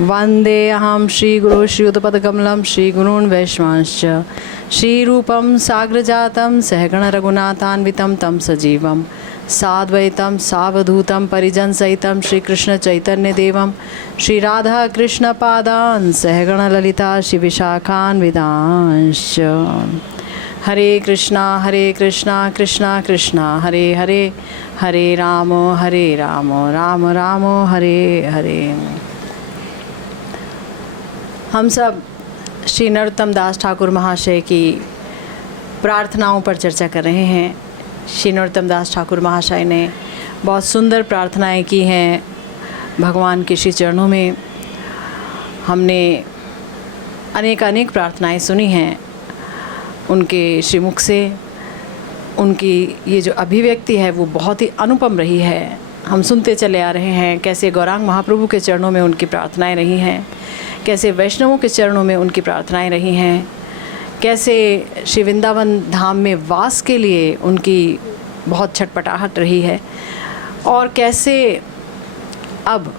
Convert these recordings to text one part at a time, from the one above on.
वन्देऽहं श्रीगुरुं श्रीयुतपदकमलं श्रीगुरून् वैष्णवांश्च श्रीरूपं साग्रजातं सहगणरघुनाथान्वितं तं सजीवं साद्वैतं सावधूतं परिजनसहितं श्रीकृष्णचैतन्यदेवं श्रीराधाकृष्णपादान् सहगणललिता श्रीविशाखान्वितांश्च। हरे कृष्णा कृष्णा कृष्णा हरे हरे, हरे राम राम राम हरे हरे। हम सब श्री नरोत्तम दास ठाकुर महाशय की प्रार्थनाओं पर चर्चा कर रहे हैं। श्री नरोत्तम दास ठाकुर महाशय ने बहुत सुंदर प्रार्थनाएं की हैं भगवान के श्री चरणों में। हमने अनेक प्रार्थनाएं सुनी हैं उनके श्रीमुख से। उनकी ये जो अभिव्यक्ति है वो बहुत ही अनुपम रही है। हम सुनते चले आ रहे हैं कैसे गौरांग महाप्रभु के चरणों में उनकी प्रार्थनाएं रही हैं, कैसे वैष्णवों के चरणों में उनकी प्रार्थनाएं रही हैं, कैसे श्री वृंदावन धाम में वास के लिए उनकी बहुत छटपटाहट रही है, और कैसे अब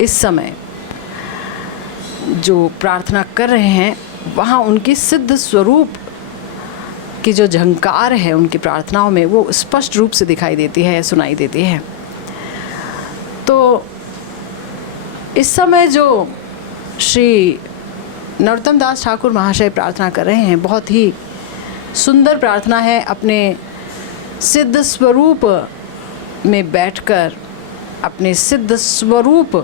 इस समय जो प्रार्थना कर रहे हैं वहाँ उनकी सिद्ध स्वरूप की जो झंकार है उनकी प्रार्थनाओं में वो स्पष्ट रूप से दिखाई देती है, सुनाई देती है। तो इस समय जो श्री नरोत्तम दास ठाकुर महाशय प्रार्थना कर रहे हैं बहुत ही सुंदर प्रार्थना है। अपने सिद्ध स्वरूप में बैठकर अपने सिद्ध स्वरूप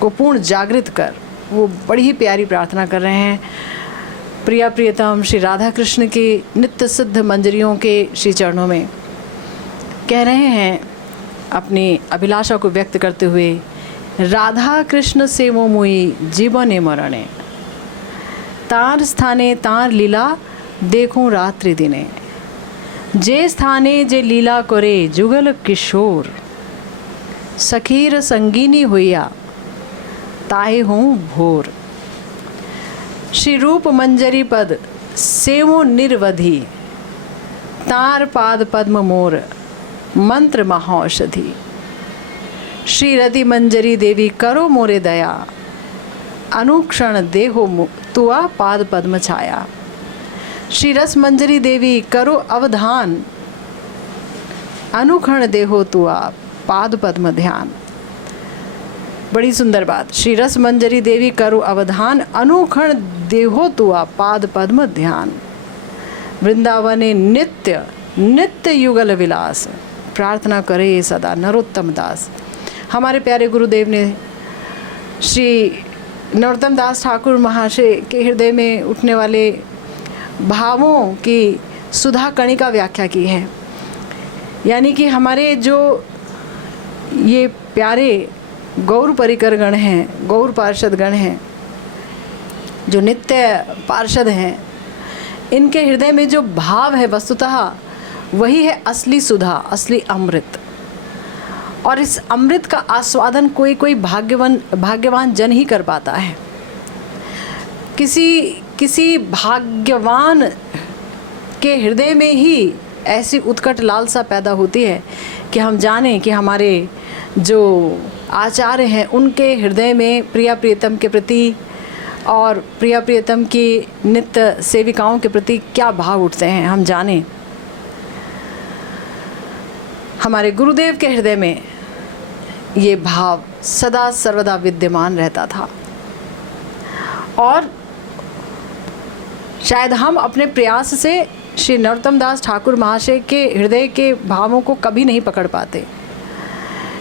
को पूर्ण जागृत कर वो बड़ी ही प्यारी प्रार्थना कर रहे हैं। प्रिया प्रियतम श्री राधा कृष्ण की नित्य सिद्ध मंजरियों के श्री चरणों में कह रहे हैं अपनी अभिलाषा को व्यक्त करते हुए, राधा कृष्ण सेवो मुई जीवने मरणे, तार स्थाने तार लीला देखूं रात्रि दिने, जे स्थाने जे लीला करे जुगल किशोर, सखीर संगीनी हुईया ताहे हूँ भोर, श्री रूप मंजरी पद सेवो निर्वधि, तार पाद पद्म मोर मंत्र महाऔषधि, श्री रति मंजरी देवी करो मोरे दया, अनुक्षण देहो तुआ पाद पद्म छाया, श्री रस मंजरी देवी करो अवधान, अनुक्षण देहो तुआ पाद पद्म ध्यान। बड़ी सुंदर बात, श्री रस मंजरी देवी करो अवधान, अनुक्षण देहो तुआ पाद पद्म ध्यान, वृंदावने नित्य नित्य युगल विलास, प्रार्थना करे सदा नरोत्तम दास। हमारे प्यारे गुरुदेव ने श्री नरोत्तम दास ठाकुर महाशय के हृदय में उठने वाले भावों की सुधा कणिका व्याख्या की है। यानी कि हमारे जो ये प्यारे गौर परिकर गण हैं, गौर पार्षद गण हैं, जो नित्य पार्षद हैं, इनके हृदय में जो भाव है वस्तुतः वही है असली सुधा, असली अमृत। और इस अमृत का आस्वादन कोई भाग्यवान जन ही कर पाता है। किसी भाग्यवान के हृदय में ही ऐसी उत्कट लालसा पैदा होती है कि हम जानें कि हमारे जो आचार्य हैं उनके हृदय में प्रिया प्रियतम के प्रति और प्रिया प्रियतम की नित्य सेविकाओं के प्रति क्या भाव उठते हैं, हम जानें। हमारे गुरुदेव के हृदय में ये भाव सदा सर्वदा विद्यमान रहता था, और शायद हम अपने प्रयास से श्री नरोत्तम दास ठाकुर महाशय के हृदय के भावों को कभी नहीं पकड़ पाते,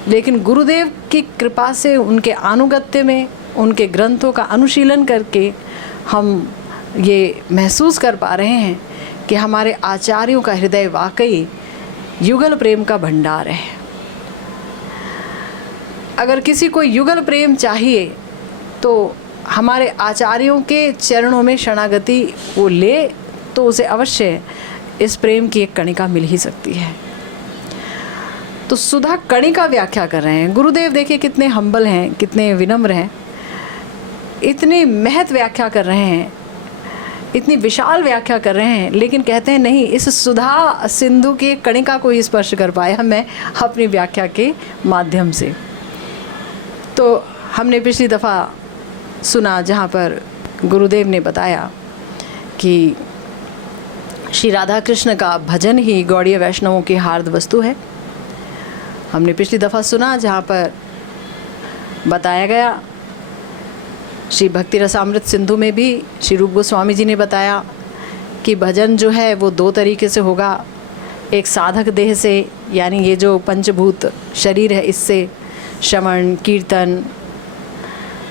लेकिन गुरुदेव की कृपा से उनके अनुगत्य में उनके ग्रंथों का अनुशीलन करके हम ये महसूस कर पा रहे हैं कि हमारे आचार्यों का हृदय वाकई युगल प्रेम का भंडार है। अगर किसी को युगल प्रेम चाहिए तो हमारे आचार्यों के चरणों में शरणागति वो ले तो उसे अवश्य इस प्रेम की एक कणिका मिल ही सकती है। तो सुधा कणिका व्याख्या कर रहे हैं गुरुदेव। देखिए कितने हम्बल हैं, कितने विनम्र हैं, इतनी महत व्याख्या कर रहे हैं, इतनी विशाल व्याख्या कर रहे हैं, लेकिन कहते हैं नहीं, इस सुधा सिंधु की कणिका को ही स्पर्श कर पाया मैं अपनी व्याख्या के माध्यम से। तो हमने पिछली दफ़ा सुना जहाँ पर गुरुदेव ने बताया कि श्री राधा कृष्ण का भजन ही गौड़ीय वैष्णवों की हार्द वस्तु है। हमने पिछली दफ़ा सुना जहाँ पर बताया गया, श्री भक्ति रसामृत सिंधु में भी श्री रूप गोस्वामी जी ने बताया कि भजन जो है वो 2 तरीके से होगा। एक साधक देह से, यानी ये जो पंचभूत शरीर है इससे, श्रवण कीर्तन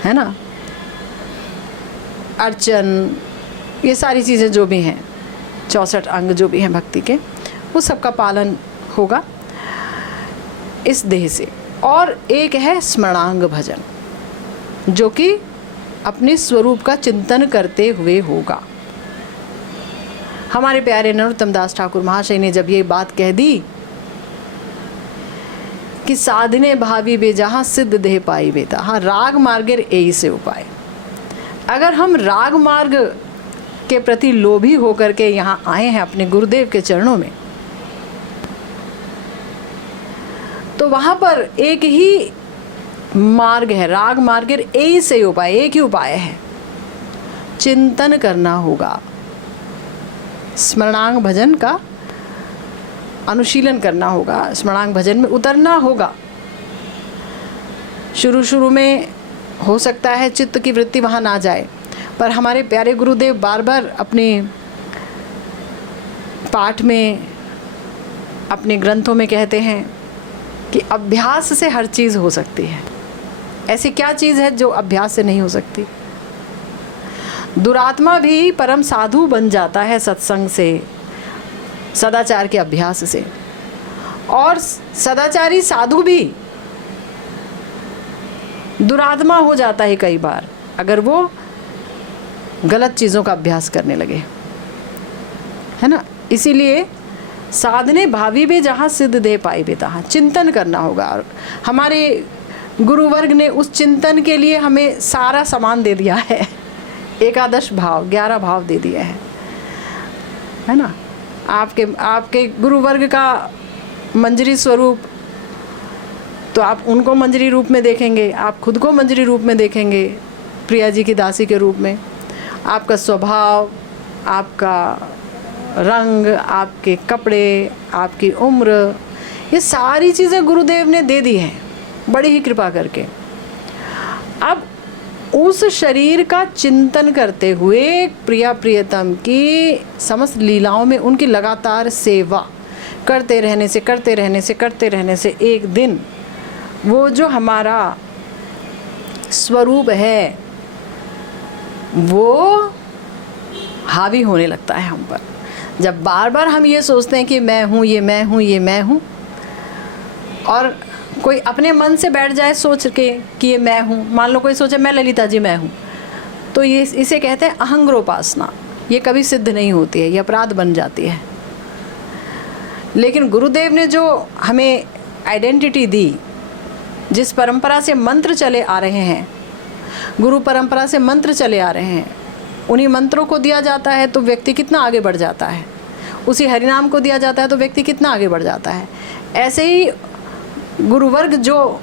है ना, अर्चन, ये सारी चीज़ें जो भी हैं, 64 अंग जो भी हैं भक्ति के, वो सबका पालन होगा इस देह से। और एक है स्मरणांग भजन, जो कि अपने स्वरूप का चिंतन करते हुए होगा। हमारे प्यारे नरोत्तम दास ठाकुर महाशय ने जब ये बात कह दी कि साधने भावी बे जहाँ सिद्ध देह पाई बेता, हाँ राग मार्गेर एई से उपाय। अगर हम राग मार्ग के प्रति लोभी होकर के यहाँ आए हैं अपने गुरुदेव के चरणों में, तो वहाँ पर एक ही मार्ग है, राग मार्गेर एई से उपाय, एक ही उपाय है, चिंतन करना होगा, स्मरणांग भजन का अनुशीलन करना होगा, स्मरणांग भजन में उतरना होगा। शुरू में हो सकता है चित्त की वृत्ति वहाँ ना जाए, पर हमारे प्यारे गुरुदेव बार बार अपने पाठ में, अपने ग्रंथों में कहते हैं कि अभ्यास से हर चीज़ हो सकती है। ऐसी क्या चीज़ है जो अभ्यास से नहीं हो सकती? दुरात्मा भी परम साधु बन जाता है सत्संग से, सदाचार के अभ्यास से, और सदाचारी साधु भी दुरात्मा हो जाता है कई बार अगर वो गलत चीज़ों का अभ्यास करने लगे, है ना। इसीलिए साधने भावी भी जहाँ सिद्ध दे पाई बेता, चिंतन करना होगा। और हमारे गुरुवर्ग ने उस चिंतन के लिए हमें सारा सामान दे दिया है, 11 भाव 11 भाव दे दिया है ना। आपके गुरुवर्ग का मंजरी स्वरूप, तो आप उनको मंजरी रूप में देखेंगे, आप खुद को मंजरी रूप में देखेंगे, प्रिया जी की दासी के रूप में। आपका स्वभाव, आपका रंग, आपके कपड़े, आपकी उम्र, ये सारी चीज़ें गुरुदेव ने दे दी हैं बड़ी ही कृपा करके। अब उस शरीर का चिंतन करते हुए प्रिया प्रियतम की समस्त लीलाओं में उनकी लगातार सेवा करते रहने से एक दिन वो जो हमारा स्वरूप है वो हावी होने लगता है हम पर। जब बार बार हम ये सोचते हैं कि मैं हूँ, ये मैं हूँ, ये मैं हूँ, और कोई अपने मन से बैठ जाए सोच के कि ये मैं हूँ, मान लो कोई सोचे मैं ललिता जी मैं हूँ, तो ये इसे कहते हैं अहंग्रोपासना। ये कभी सिद्ध नहीं होती है, ये अपराध बन जाती है। लेकिन गुरुदेव ने जो हमें आइडेंटिटी दी, जिस परंपरा से मंत्र चले आ रहे हैं, गुरु परंपरा से मंत्र चले आ रहे हैं, उन्हीं मंत्रों को दिया जाता है तो व्यक्ति कितना आगे बढ़ जाता है, उसी हरिनाम को दिया जाता है तो व्यक्ति कितना आगे बढ़ जाता है। ऐसे ही गुरुवर्ग जो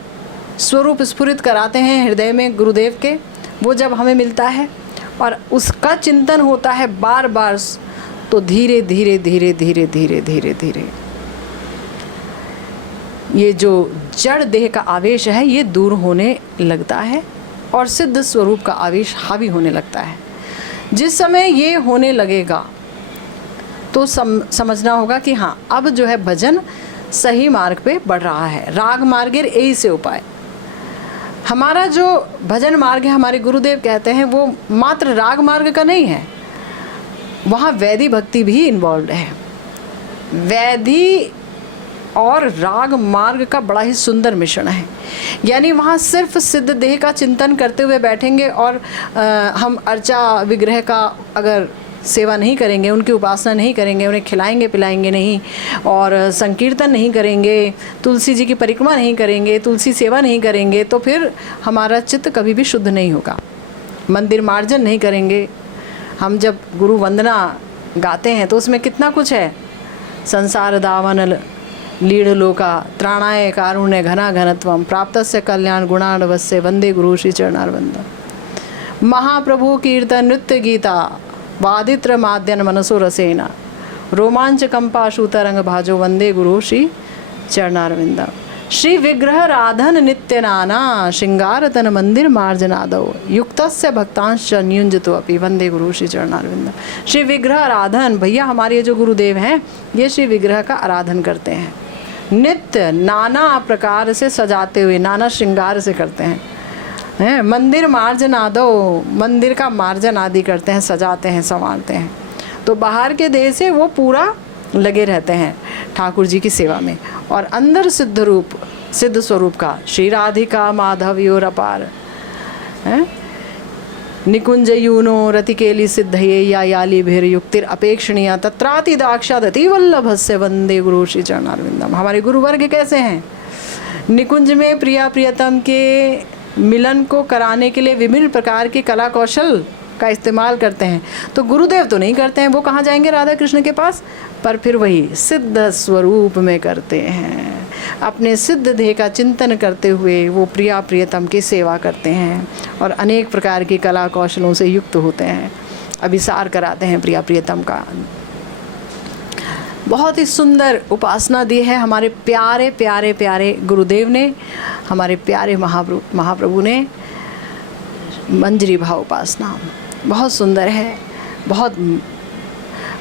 स्वरूप स्फुरित कराते हैं हृदय में गुरुदेव के, वो जब हमें मिलता है और उसका चिंतन होता है बार बार, तो धीरे धीरे धीरे धीरे धीरे धीरे धीरे ये जो जड़ देह का आवेश है ये दूर होने लगता है और सिद्ध स्वरूप का आवेश हावी होने लगता है। जिस समय ये होने लगेगा तो समझना होगा कि हाँ, अब जो है भजन सही मार्ग पे बढ़ रहा है। राग मार्गेर एई से उपाय। हमारा जो भजन मार्ग है, हमारे गुरुदेव कहते हैं, वो मात्र राग मार्ग का नहीं है, वहाँ वैदी भक्ति भी इन्वॉल्व है। वैदी और राग मार्ग का बड़ा ही सुंदर मिश्रण है। यानी वहाँ सिर्फ सिद्ध देह का चिंतन करते हुए बैठेंगे और हम अर्चा विग्रह का अगर सेवा नहीं करेंगे, उनकी उपासना नहीं करेंगे, उन्हें खिलाएंगे पिलाएंगे नहीं, और संकीर्तन नहीं करेंगे, तुलसी जी की परिक्रमा नहीं करेंगे, तुलसी सेवा नहीं करेंगे, तो फिर हमारा चित्त कभी भी शुद्ध नहीं होगा। मंदिर मार्जन नहीं करेंगे। हम जब गुरु वंदना गाते हैं तो उसमें कितना कुछ है, संसार दावनल लीढ़लोका त्राणाय कारुण्य घना घनत्वम प्राप्तस्य कल्याण गुणाणवस्य वंदे गुरु श्री चरणारविंदम। महाप्रभु कीर्तन नृत्य गीता वादित्र माद्यन मनसो रसेना रोमांच कंपाशु तरंग भाजो वंदे गुरु श्री चरणारविंदम। श्री विग्रह राधन नित्य नाना श्रृंगार तन मंदिर मार्जनादो युक्तस्य भक्तांश न्यूंजतो अपि वंदे गुरु श्री चरणारविंदम। श्री विग्रह आराधन, भैया हमारे ये जो गुरुदेव हैं ये श्री विग्रह का आराधन करते हैं, नित्य नाना प्रकार से सजाते हुए नाना श्रृंगार से करते हैं, मंदिर मार्जनादो मंदिर का मार्जन आदि करते हैं, सजाते हैं संवारते हैं। तो बाहर के देह से वो पूरा लगे रहते हैं ठाकुर जी की सेवा में, और अंदर सिद्ध स्वरूप का श्री राधिका माधवियोर अपार निकुंज यूनो रतिकेली सिद्धये या याली भेर युक्तिर अपेक्षणीय तत्राति दाक्षादति वल्लभस्य वंदे गुरु श्री चरणारविंदम। हमारे गुरु वर्ग कैसे हैं? निकुंज में प्रिया प्रियतम के मिलन को कराने के लिए विभिन्न प्रकार की कला कौशल का इस्तेमाल करते हैं। तो गुरुदेव तो नहीं करते हैं, वो कहाँ जाएंगे राधा कृष्ण के पास, पर फिर वही सिद्ध स्वरूप में करते हैं। अपने सिद्ध देह का चिंतन करते हुए वो प्रिया प्रियतम की सेवा करते हैं और अनेक प्रकार की कला कौशलों से युक्त होते हैं, अभिसार कराते हैं प्रिया प्रियतम का। बहुत ही सुंदर उपासना दी है हमारे प्यारे प्यारे प्यारे गुरुदेव ने, हमारे प्यारे महाप्रभु ने। मंजरी भाव उपासना बहुत सुंदर है, बहुत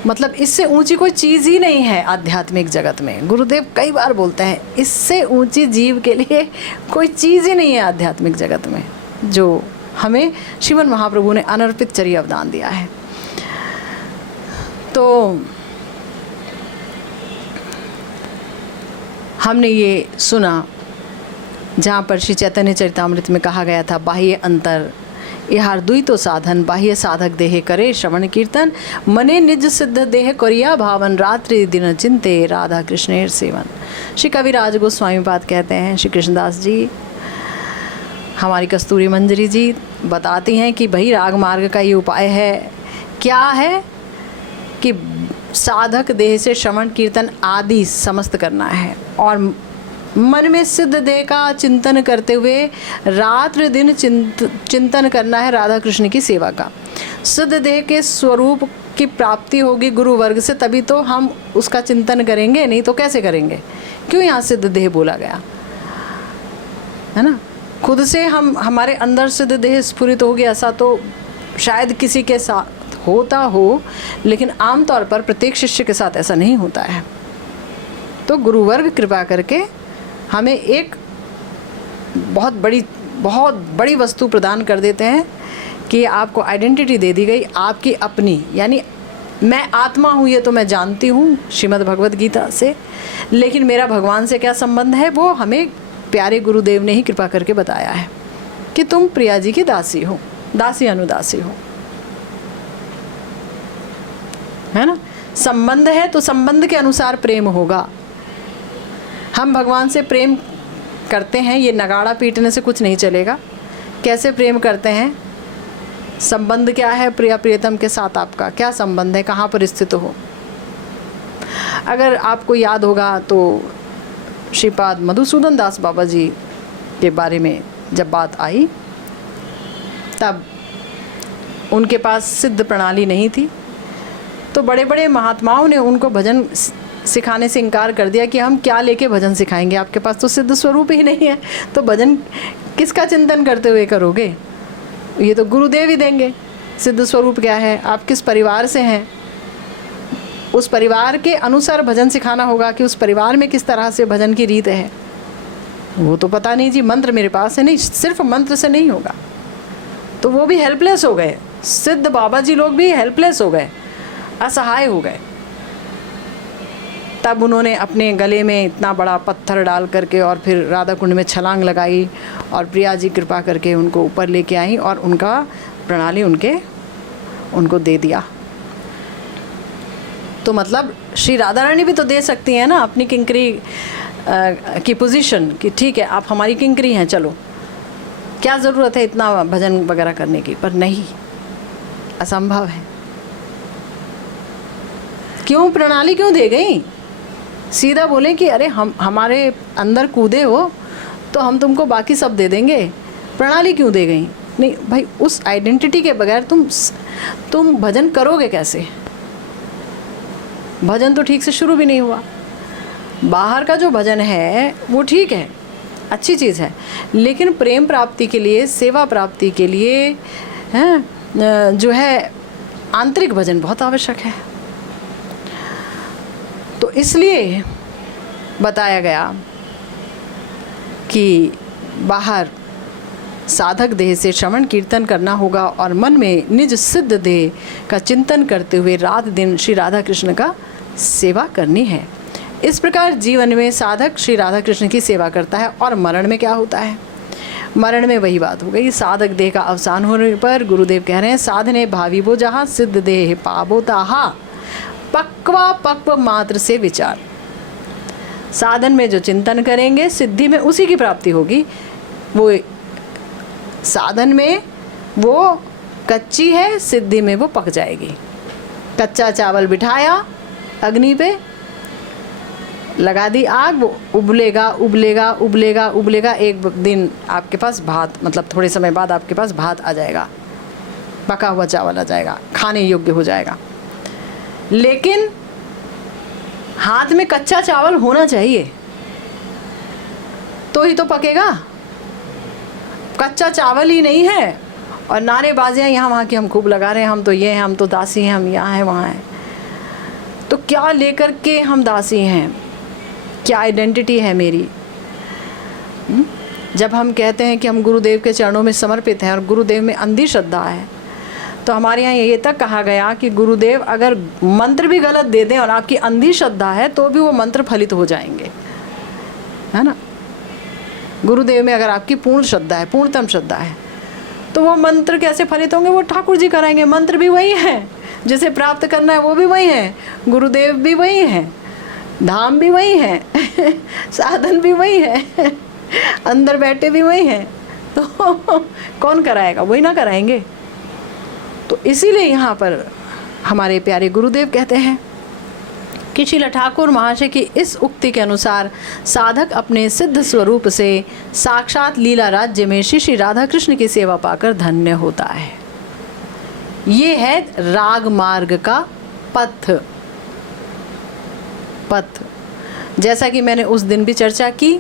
मतलब इससे ऊंची कोई चीज़ ही नहीं है आध्यात्मिक जगत में। गुरुदेव कई बार बोलते हैं इससे ऊंची जीव के लिए कोई चीज़ ही नहीं है आध्यात्मिक जगत में, जो हमें श्रीमन महाप्रभु ने अनर्पित चर्या अवदान दिया है। तो हमने ये सुना जहाँ पर श्री चैतन्य चरितामृत में कहा गया था, बाह्य अंतर यहार दुई तो साधन, बाह्य साधक देह करे श्रवण कीर्तन, मने निज सिद्ध देह करिया भावन, रात्रि दिन चिंते राधा कृष्णेर सेवन। श्री कविराज गोस्वामी पाद कहते हैं, श्री कृष्णदास जी हमारी कस्तूरी मंजरी जी बताती हैं कि भाई राग मार्ग का ये उपाय है, क्या है कि साधक देह से श्रवण कीर्तन आदि समस्त करना है और मन में सिद्ध देह का चिंतन करते हुए रात्रि दिन चिंतन करना है राधा कृष्ण की सेवा का। सिद्ध देह के स्वरूप की प्राप्ति होगी गुरु वर्ग से, तभी तो हम उसका चिंतन करेंगे, नहीं तो कैसे करेंगे। क्यों यहाँ सिद्ध देह बोला गया है ना? खुद से हमारे अंदर सिद्ध देह स्फुरित हो गया ऐसा तो शायद किसी के साथ होता हो, लेकिन आमतौर पर प्रत्येक शिष्य के साथ ऐसा नहीं होता है। तो गुरु वर्ग कृपा करके हमें एक बहुत बड़ी वस्तु प्रदान कर देते हैं कि आपको आइडेंटिटी दे दी गई आपकी अपनी, यानी मैं आत्मा हूँ ये तो मैं जानती हूँ श्रीमद् भगवद गीता से, लेकिन मेरा भगवान से क्या संबंध है वो हमें प्यारे गुरुदेव ने ही कृपा करके बताया है कि तुम प्रिया जी की दासी हो, दासी अनुदासी हो, है ना। संबंध है तो संबंध के अनुसार प्रेम होगा। हम भगवान से प्रेम करते हैं, ये नगाड़ा पीटने से कुछ नहीं चलेगा। कैसे प्रेम करते हैं, संबंध क्या है प्रिया प्रियतम के साथ, आपका क्या संबंध है, कहाँ पर स्थित हो। अगर आपको याद होगा तो श्रीपाद मधुसूदन दास बाबा जी के बारे में जब बात आई तब उनके पास सिद्ध प्रणाली नहीं थी, तो बड़े बड़े महात्माओं ने उनको भजन सिखाने से इनकार कर दिया कि हम क्या लेके भजन सिखाएंगे, आपके पास तो सिद्ध स्वरूप ही नहीं है, तो भजन किसका चिंतन करते हुए करोगे, ये तो गुरुदेव ही देंगे। सिद्ध स्वरूप क्या है, आप किस परिवार से हैं, उस परिवार के अनुसार भजन सिखाना होगा कि उस परिवार में किस तरह से भजन की रीत है, वो तो पता नहीं जी, मंत्र मेरे पास है नहीं, सिर्फ मंत्र से नहीं होगा। तो वो भी हेल्पलेस हो गए, सिद्ध बाबा जी लोग भी हेल्पलेस हो गए, असहाय हो गए। तब उन्होंने अपने गले में इतना बड़ा पत्थर डाल करके और फिर राधा कुंड में छलांग लगाई और प्रिया जी कृपा करके उनको ऊपर लेके आई और उनका प्रणाली उनको दे दिया। तो मतलब श्री राधा रानी भी तो दे सकती हैं ना अपनी किंकरी की पोजीशन कि ठीक है आप हमारी किंकरी हैं, चलो क्या ज़रूरत है इतना भजन वगैरह करने की, पर नहीं, असंभव है। क्यों प्रणाली क्यों दे गई, सीधा बोलें कि अरे हम हमारे अंदर कूदे हो तो हम तुमको बाकी सब दे देंगे, प्रणाली क्यों दे गई? नहीं भाई, उस आइडेंटिटी के बगैर तुम भजन करोगे कैसे? भजन तो ठीक से शुरू भी नहीं हुआ। बाहर का जो भजन है वो ठीक है, अच्छी चीज़ है, लेकिन प्रेम प्राप्ति के लिए, सेवा प्राप्ति के लिए हैं जो है आंतरिक भजन बहुत आवश्यक है। तो इसलिए बताया गया कि बाहर साधक देह से श्रवण कीर्तन करना होगा और मन में निज सिद्ध देह का चिंतन करते हुए रात दिन श्री राधा कृष्ण का सेवा करनी है। इस प्रकार जीवन में साधक श्री राधा कृष्ण की सेवा करता है। और मरण में क्या होता है? मरण में वही बात हो गई, साधक देह का अवसान होने पर गुरुदेव कह रहे हैं, साधने भावी वो जहाँ सिद्ध देह पाबो ताहा पक्वा पक्व मात्र से विचार। साधन में जो चिंतन करेंगे सिद्धि में उसी की प्राप्ति होगी। वो साधन में वो कच्ची है, सिद्धि में वो पक जाएगी। कच्चा चावल बिठाया अग्नि पे, लगा दी आग, वो उबलेगा उबलेगा उबलेगा उबलेगा, एक दिन आपके पास भात, मतलब थोड़े समय बाद आपके पास भात आ जाएगा, पका हुआ चावल आ जाएगा, खाने योग्य हो जाएगा। लेकिन हाथ में कच्चा चावल होना चाहिए तो ही तो पकेगा। कच्चा चावल ही नहीं है और नारेबाजियाँ यहाँ वहाँ की हम खूब लगा रहे हैं, हम तो ये हैं, हम तो दासी हैं, हम यहाँ हैं वहाँ हैं। तो क्या लेकर के हम दासी हैं? क्या आइडेंटिटी है मेरी? जब हम कहते हैं कि हम गुरुदेव के चरणों में समर्पित हैं और गुरुदेव में अंधी श्रद्धा है, तो हमारे यहाँ ये तक कहा गया कि गुरुदेव अगर मंत्र भी गलत दे दें और आपकी अंधी श्रद्धा है तो भी वो मंत्र फलित हो जाएंगे, है ना। गुरुदेव में अगर आपकी पूर्ण श्रद्धा है, पूर्णतम श्रद्धा है, तो वो मंत्र कैसे फलित होंगे? वो ठाकुर जी कराएंगे। मंत्र भी वही है, जिसे प्राप्त करना है वो भी वही है, गुरुदेव भी वही है, धाम भी वही है, साधन भी वही है, अंदर बैठे भी वही हैं। तो कौन कराएगा? वही ना कराएंगे। तो इसीलिए यहाँ पर हमारे प्यारे गुरुदेव कहते हैं कि श्रील ठाकुर महाशय की इस उक्ति के अनुसार साधक अपने सिद्ध स्वरूप से साक्षात लीला राज्य में श्री राधा कृष्ण की सेवा पाकर धन्य होता है। ये है राग मार्ग का पथ। जैसा कि मैंने उस दिन भी चर्चा की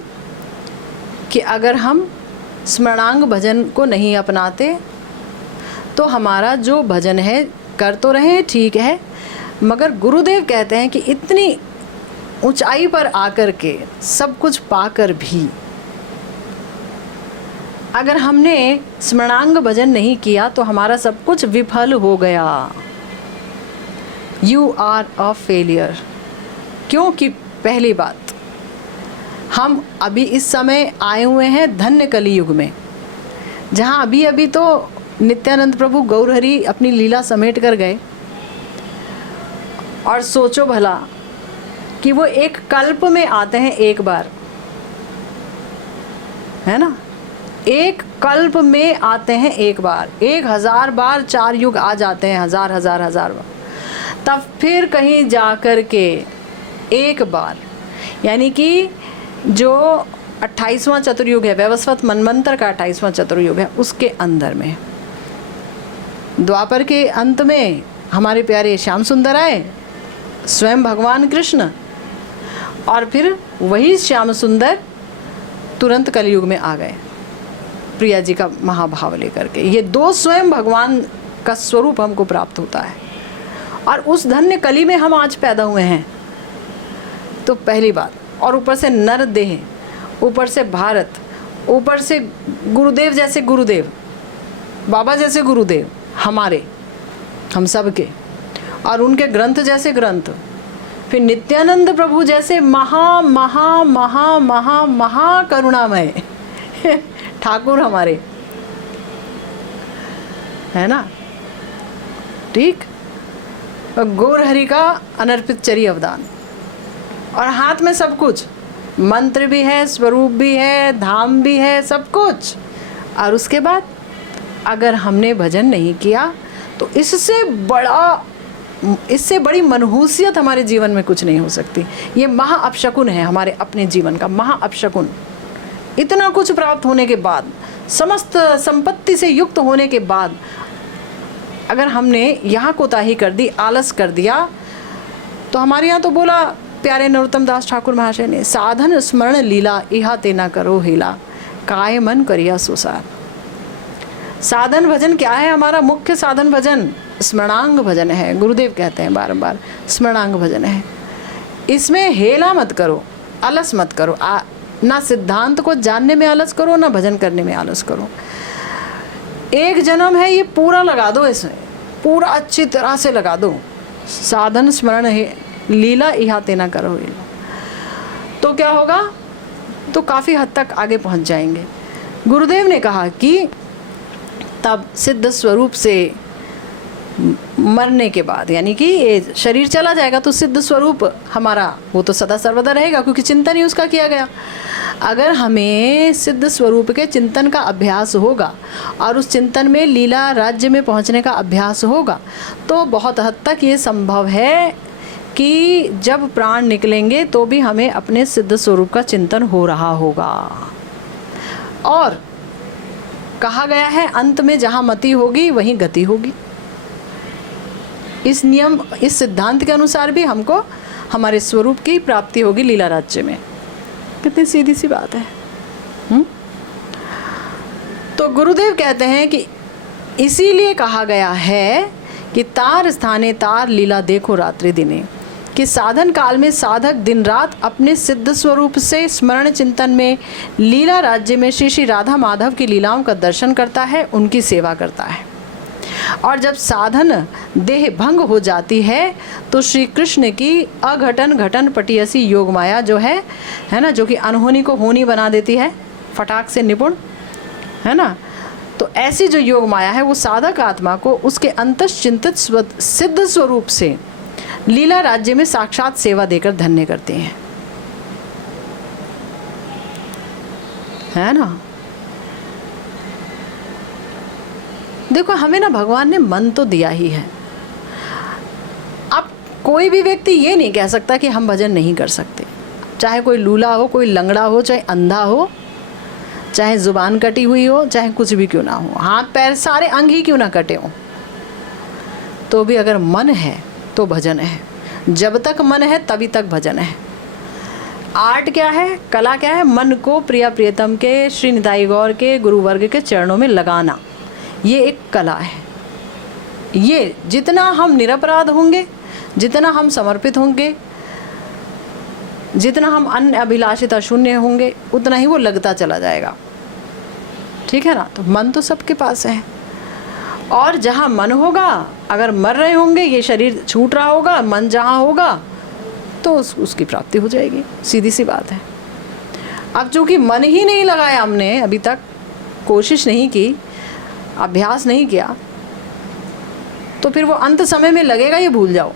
कि अगर हम स्मरणांग भजन को नहीं अपनाते तो हमारा जो भजन है कर तो रहे, ठीक है, मगर गुरुदेव कहते हैं कि इतनी ऊंचाई पर आकर के सब कुछ पाकर भी अगर हमने स्मरणांग भजन नहीं किया तो हमारा सब कुछ विफल हो गया। You are a failure. क्योंकि पहली बात, हम अभी इस समय आए हुए हैं धन्य कलियुग में, जहाँ अभी अभी तो नित्यानंद प्रभु गौरहरि अपनी लीला समेट कर गए। और सोचो भला कि वो एक कल्प में आते हैं एक बार, है ना, एक कल्प में आते हैं एक बार, 1000 बार 4 युग आ जाते हैं, हजार बार, तब फिर कहीं जा कर के एक बार, यानी कि जो 28वां चतुर्युग है, वैवस्वत मनमंत्र का 28वां चतुर्युग है, उसके अंदर में द्वापर के अंत में हमारे प्यारे श्याम सुंदर आए, स्वयं भगवान कृष्ण, और फिर वही श्याम सुंदर तुरंत कलयुग में आ गए प्रिया जी का महाभाव लेकर के। ये 2 स्वयं भगवान का स्वरूप हमको प्राप्त होता है और उस धन्य कली में हम आज पैदा हुए हैं। तो पहली बात, और ऊपर से नर देह, ऊपर से भारत, ऊपर से गुरुदेव जैसे गुरुदेव, बाबा जैसे गुरुदेव हमारे, हम सब के, और उनके ग्रंथ जैसे ग्रंथ, फिर नित्यानंद प्रभु जैसे महा महा महा महा महा करुणामय ठाकुर हमारे, है ना, ठीक। और गौरहरि का अनर्पित चरी अवदान, और हाथ में सब कुछ, मंत्र भी है, स्वरूप भी है, धाम भी है, सब कुछ। और उसके बाद अगर हमने भजन नहीं किया तो इससे बड़ा इससे बड़ी मनहूसियत हमारे जीवन में कुछ नहीं हो सकती। ये महा अपशकुन है हमारे अपने जीवन का, महा अपशकुन। इतना कुछ प्राप्त होने के बाद, समस्त संपत्ति से युक्त होने के बाद, अगर हमने यहाँ कोताही कर दी, आलस कर दिया, तो हमारे यहाँ तो बोला प्यारे नरोत्तम दास ठाकुर महाशय ने, साधन स्मरण लीला इहा तेना करो हेला, काय मन करिया सुसार। साधन भजन क्या है? हमारा मुख्य साधन भजन स्मरणांग भजन है। गुरुदेव कहते हैं बारंबार, स्मरणांग भजन है। इसमें हेला मत करो, आलस मत करो। ना सिद्धांत को जानने में आलस करो, ना भजन करने में आलस करो। एक जन्म है, ये पूरा लगा दो, इसमें पूरा अच्छी तरह से लगा दो। साधन स्मरण है लीला इहा तेना करो हेला, तो क्या होगा? तो काफ़ी हद तक आगे पहुंच जाएंगे। गुरुदेव ने कहा कि तब सिद्ध स्वरूप से मरने के बाद, यानी कि ये शरीर चला जाएगा तो सिद्ध स्वरूप हमारा वो तो सदा सर्वदा रहेगा, क्योंकि चिंतन ही उसका किया गया। अगर हमें सिद्ध स्वरूप के चिंतन का अभ्यास होगा और उस चिंतन में लीला राज्य में पहुंचने का अभ्यास होगा, तो बहुत हद तक ये संभव है कि जब प्राण निकलेंगे तो भी हमें अपने सिद्ध स्वरूप का चिंतन हो रहा होगा। और कहा गया है, अंत में जहाँ मति होगी वहीं गति होगी। इस नियम, इस सिद्धांत के अनुसार भी हमको हमारे स्वरूप की प्राप्ति होगी लीला राज्य में। कितनी सीधी सी बात है। तो गुरुदेव कहते हैं कि इसीलिए कहा गया है कि तार स्थाने तार लीला देखो रात्रि दिने, कि साधन काल में साधक दिन रात अपने सिद्ध स्वरूप से स्मरण चिंतन में लीला राज्य में श्री श्री राधा माधव की लीलाओं का दर्शन करता है, उनकी सेवा करता है। और जब साधन देह भंग हो जाती है तो श्री कृष्ण की अघटन घटन पटियसी योग माया जो है ना, जो कि अनहोनी को होनी बना देती है, फटाक से निपुण, है ना। तो ऐसी जो योग माया है वो साधक आत्मा को उसके अंतश्चिंतित सिद्ध स्वरूप से लीला राज्य में साक्षात सेवा देकर धन्य करते हैं, है ना। देखो, हमें ना भगवान ने मन तो दिया ही है। अब कोई भी व्यक्ति ये नहीं कह सकता कि हम भजन नहीं कर सकते, चाहे कोई लूला हो, कोई लंगड़ा हो, चाहे अंधा हो, चाहे जुबान कटी हुई हो, चाहे कुछ भी क्यों ना हो, हाथ पैर सारे अंग ही क्यों ना कटे हो, तो भी अगर मन है तो भजन है। जब तक मन है तभी तक भजन है। आर्ट क्या है, कला क्या है? मन को प्रिया प्रियतम के, श्री निताई गौर के, गुरु वर्ग के चरणों में लगाना, ये एक कला है। ये जितना हम निरपराध होंगे, जितना हम समर्पित होंगे, जितना हम अन्य अभिलाषिता शून्य होंगे, उतना ही वो लगता चला जाएगा। ठीक है ना। तो मन तो सबके पास है, और जहाँ मन होगा, अगर मर रहे होंगे, ये शरीर छूट रहा होगा, मन जहाँ होगा तो उसकी प्राप्ति हो जाएगी। सीधी सी बात है। अब चूँकि मन ही नहीं लगाया, हमने अभी तक कोशिश नहीं की, अभ्यास नहीं किया, तो फिर वो अंत समय में लगेगा, ये भूल जाओ।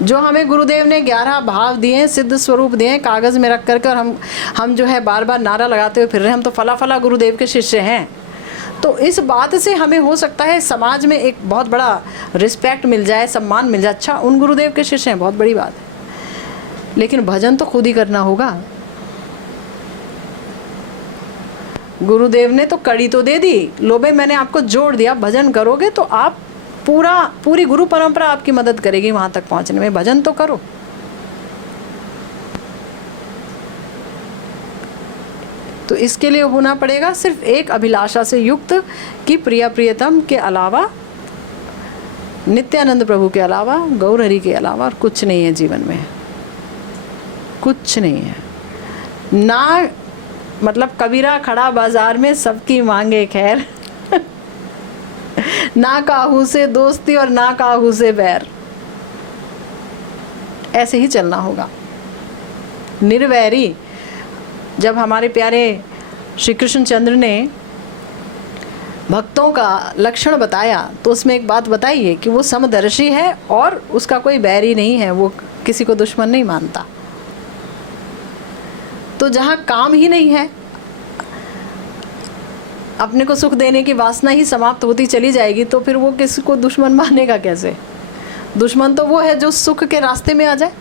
जो हमें गुरुदेव ने 11 भाव दिए, सिद्ध स्वरूप दिए कागज़ में रख करके, और हम जो है बार बार नारा लगाते हुए फिर रहे, हम तो फला फला गुरुदेव के शिष्य हैं। तो इस बात से हमें हो सकता है समाज में एक बहुत बड़ा रिस्पेक्ट मिल जाए, सम्मान मिल जाए, अच्छा उन गुरुदेव के शिष्य हैं, बहुत बड़ी बात है। लेकिन भजन तो खुद ही करना होगा। गुरुदेव ने तो कड़ी तो दे दी, लो भाई मैंने आपको जोड़ दिया, भजन करोगे तो आप पूरी गुरु परंपरा आपकी मदद करेगी वहां तक पहुंचने में। भजन तो करो। तो इसके लिए होना पड़ेगा सिर्फ एक अभिलाषा से युक्त कि प्रिया प्रियतम के अलावा, नित्यानंद प्रभु के अलावा, गौर हरि के अलावा और कुछ नहीं है जीवन में, कुछ नहीं है ना। मतलब कबीरा खड़ा बाजार में सबकी मांगे खैर, ना काहू से दोस्ती और ना काहू से बैर, ऐसे ही चलना होगा, निर्वैरी। जब हमारे प्यारे श्री कृष्ण चंद्र ने भक्तों का लक्षण बताया तो उसमें एक बात बताई है कि वो समदर्शी है और उसका कोई बैरी नहीं है, वो किसी को दुश्मन नहीं मानता। तो जहाँ काम ही नहीं है, अपने को सुख देने की वासना ही समाप्त होती चली जाएगी, तो फिर वो किसी को दुश्मन मानेगा कैसे? दुश्मन तो वो है जो सुख के रास्ते में आ जाए,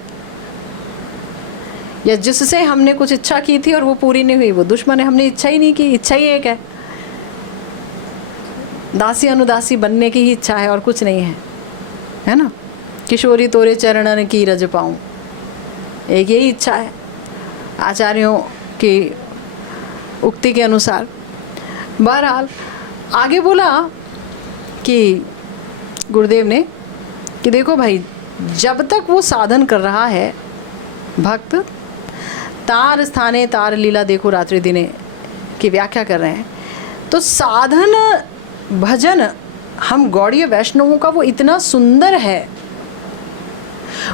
या जिससे हमने कुछ इच्छा की थी और वो पूरी नहीं हुई, वो दुश्मन है। हमने इच्छा ही नहीं की, इच्छा ही एक है, दासी अनुदासी बनने की ही इच्छा है और कुछ नहीं है ना। किशोरी तोरे चरणन की रज पाऊं, एक यही इच्छा है आचार्यों की उक्ति के अनुसार। बहरहाल आगे बोला कि गुरुदेव ने कि देखो भाई, जब तक वो साधन कर रहा है भक्त, तार स्थाने तार लीला देखो रात्रि दिने की व्याख्या कर रहे हैं, तो साधन भजन हम गौड़ीय वैष्णवों का वो इतना सुंदर है,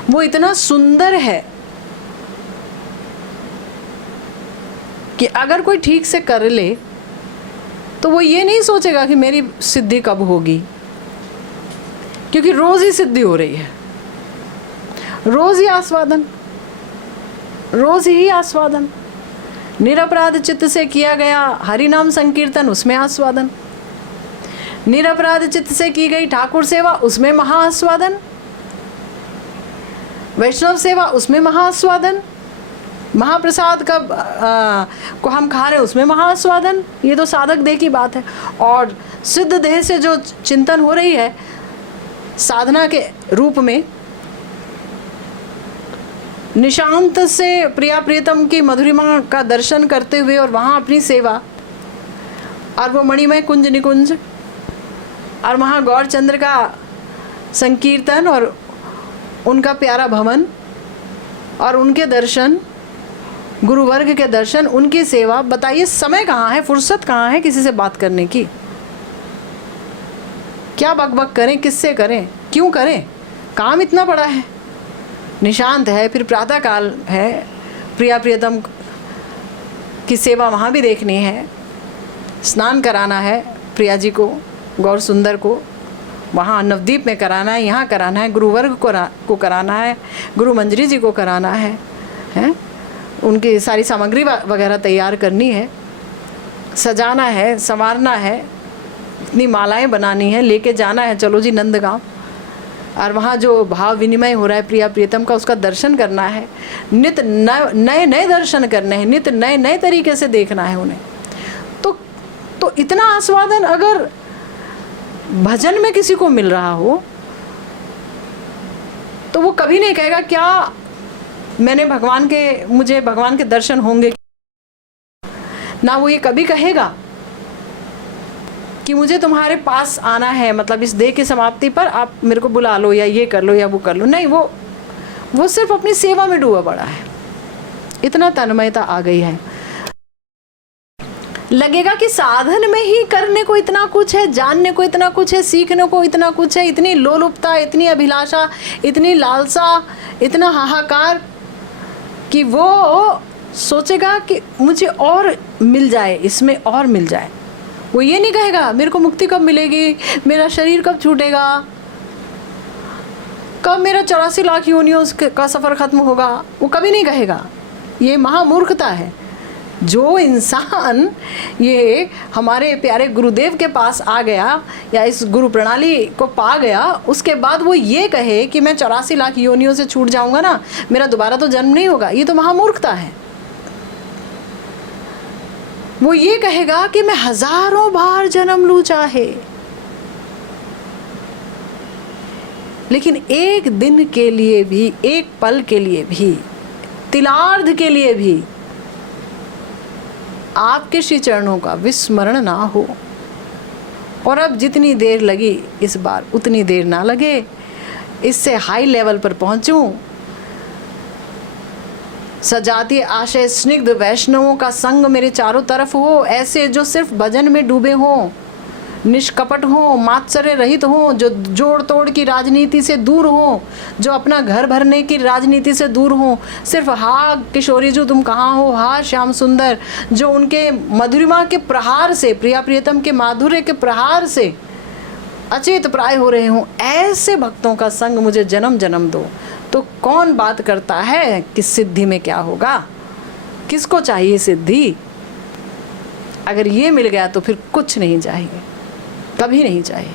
वो इतना सुंदर है कि अगर कोई ठीक से कर ले तो वो ये नहीं सोचेगा कि मेरी सिद्धि कब होगी, क्योंकि रोज ही सिद्धि हो रही है, रोज ही आस्वादन, रोज ही आस्वादन। निरपराध चित्त से किया गया हरि नाम संकीर्तन, उसमें आस्वादन। निरपराध चित्त से की गई ठाकुर सेवा, उसमें महाआस्वादन। वैष्णव सेवा, उसमें महाआस्वादन। महाप्रसाद का को हम खा रहे हैं, उसमें महाआस्वादन। ये तो साधक देह की बात है। और सिद्ध देह से जो चिंतन हो रही है साधना के रूप में, निशांत से प्रिया प्रियतम की मधुरिमा का दर्शन करते हुए और वहाँ अपनी सेवा, और वो मणिमय कुंज निकुंज, और वहाँ गौरचंद्र का संकीर्तन और उनका प्यारा भवन और उनके दर्शन, गुरुवर्ग के दर्शन, उनकी सेवा। बताइए समय कहाँ है, फुर्सत कहाँ है किसी से बात करने की? क्या बकबक करें, किससे करें, क्यों करें? काम इतना बड़ा है, निशांत है, फिर प्रातः काल है, प्रिया प्रियतम की सेवा वहाँ भी देखनी है, स्नान कराना है प्रिया जी को, गौर सुंदर को, वहाँ नवदीप में कराना है, यहाँ कराना है, गुरुवर्ग को कराना है, गुरु मंजरी जी को कराना है, उनकी सारी सामग्री वगैरह तैयार करनी है, सजाना है, संवारना है, इतनी मालाएं बनानी है, लेके जाना है, चलो जी नंदगांव, और वहाँ जो भाव विनिमय हो रहा है प्रिया प्रियतम का, उसका दर्शन करना है, नित नए नए दर्शन करने हैं, नित नए नए तरीके से देखना है उन्हें। तो इतना आस्वादन अगर भजन में किसी को मिल रहा हो तो वो कभी नहीं कहेगा क्या मुझे भगवान के दर्शन होंगे, ना वो ये कभी कहेगा कि मुझे तुम्हारे पास आना है, मतलब इस देह की समाप्ति पर आप मेरे को बुला लो, या ये कर लो या वो कर लो। नहीं, वो सिर्फ अपनी सेवा में डूबा पड़ा है, इतना तन्मयता आ गई है। लगेगा कि साधन में ही करने को इतना कुछ है, जानने को इतना कुछ है, सीखने को इतना कुछ है, इतनी लोलुपता, इतनी अभिलाषा, इतनी लालसा, इतना हाहाकार, कि वो सोचेगा कि मुझे और मिल जाए, इसमें और मिल जाए। वो ये नहीं कहेगा मेरे को मुक्ति कब मिलेगी, मेरा शरीर कब छूटेगा, कब मेरा 84 लाख योनियों का सफ़र ख़त्म होगा, वो कभी नहीं कहेगा। ये महामूर्खता है। जो इंसान ये हमारे प्यारे गुरुदेव के पास आ गया या इस गुरु प्रणाली को पा गया, उसके बाद वो ये कहे कि मैं 84 लाख योनियों से छूट जाऊंगा ना, मेरा दोबारा तो जन्म नहीं होगा, ये तो महामूर्खता है। वो ये कहेगा कि मैं हजारों बार जन्म लूं चाहे, लेकिन एक दिन के लिए भी, एक पल के लिए भी, तिलार्ध के लिए भी आपके श्री चरणों का विस्मरण ना हो। और अब जितनी देर लगी इस बार उतनी देर ना लगे, इससे हाई लेवल पर पहुंचूं। सजाती आशय स्निग्ध वैष्णवों का संग मेरे चारों तरफ हो, ऐसे जो सिर्फ भजन में डूबे हों, निष्कपट हों, मात्सर्य रहित हों, जो जोड़ तोड़ की राजनीति से दूर हों, जो अपना घर भरने की राजनीति से दूर हों, सिर्फ हा किशोरी जी तुम कहाँ हो, हा श्याम सुंदर, जो उनके मधुरिमा के प्रहार से, प्रिया प्रियतम के माधुर्य के प्रहार से अचेत प्राय हो रहे हों, ऐसे भक्तों का संग मुझे जन्म जन्म दो। तो कौन बात करता है कि सिद्धि में क्या होगा? किसको चाहिए सिद्धि? अगर ये मिल गया तो फिर कुछ नहीं चाहिए, कभी नहीं चाहिए।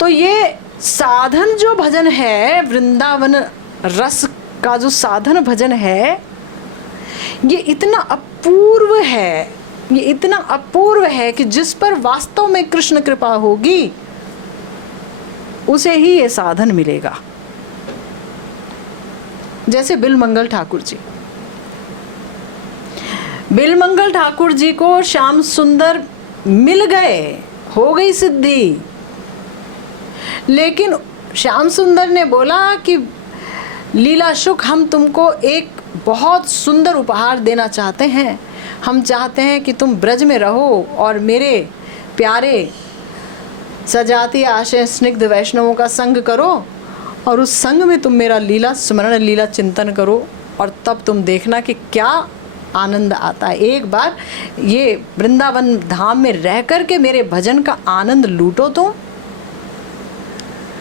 तो ये साधन जो भजन है, वृंदावन रस का जो साधन भजन है, ये इतना अपूर्व है, ये इतना अपूर्व है कि जिस पर वास्तव में कृष्ण कृपा होगी उसे ही ये साधन मिलेगा। जैसे बिलमंगल ठाकुर जी, बिलमंगल ठाकुर जी को श्याम सुंदर मिल गए, हो गई सिद्धि, लेकिन श्याम सुंदर ने बोला कि लीला शुक, हम तुमको एक बहुत सुंदर उपहार देना चाहते हैं। हम चाहते हैं कि तुम ब्रज में रहो और मेरे प्यारे सजाती आशय स्निग्ध वैष्णवों का संग करो, और उस संग में तुम मेरा लीला स्मरण, लीला चिंतन करो, और तब तुम देखना कि क्या आनंद आता है। एक बार ये वृंदावन धाम में रह कर के मेरे भजन का आनंद लूटो। तुम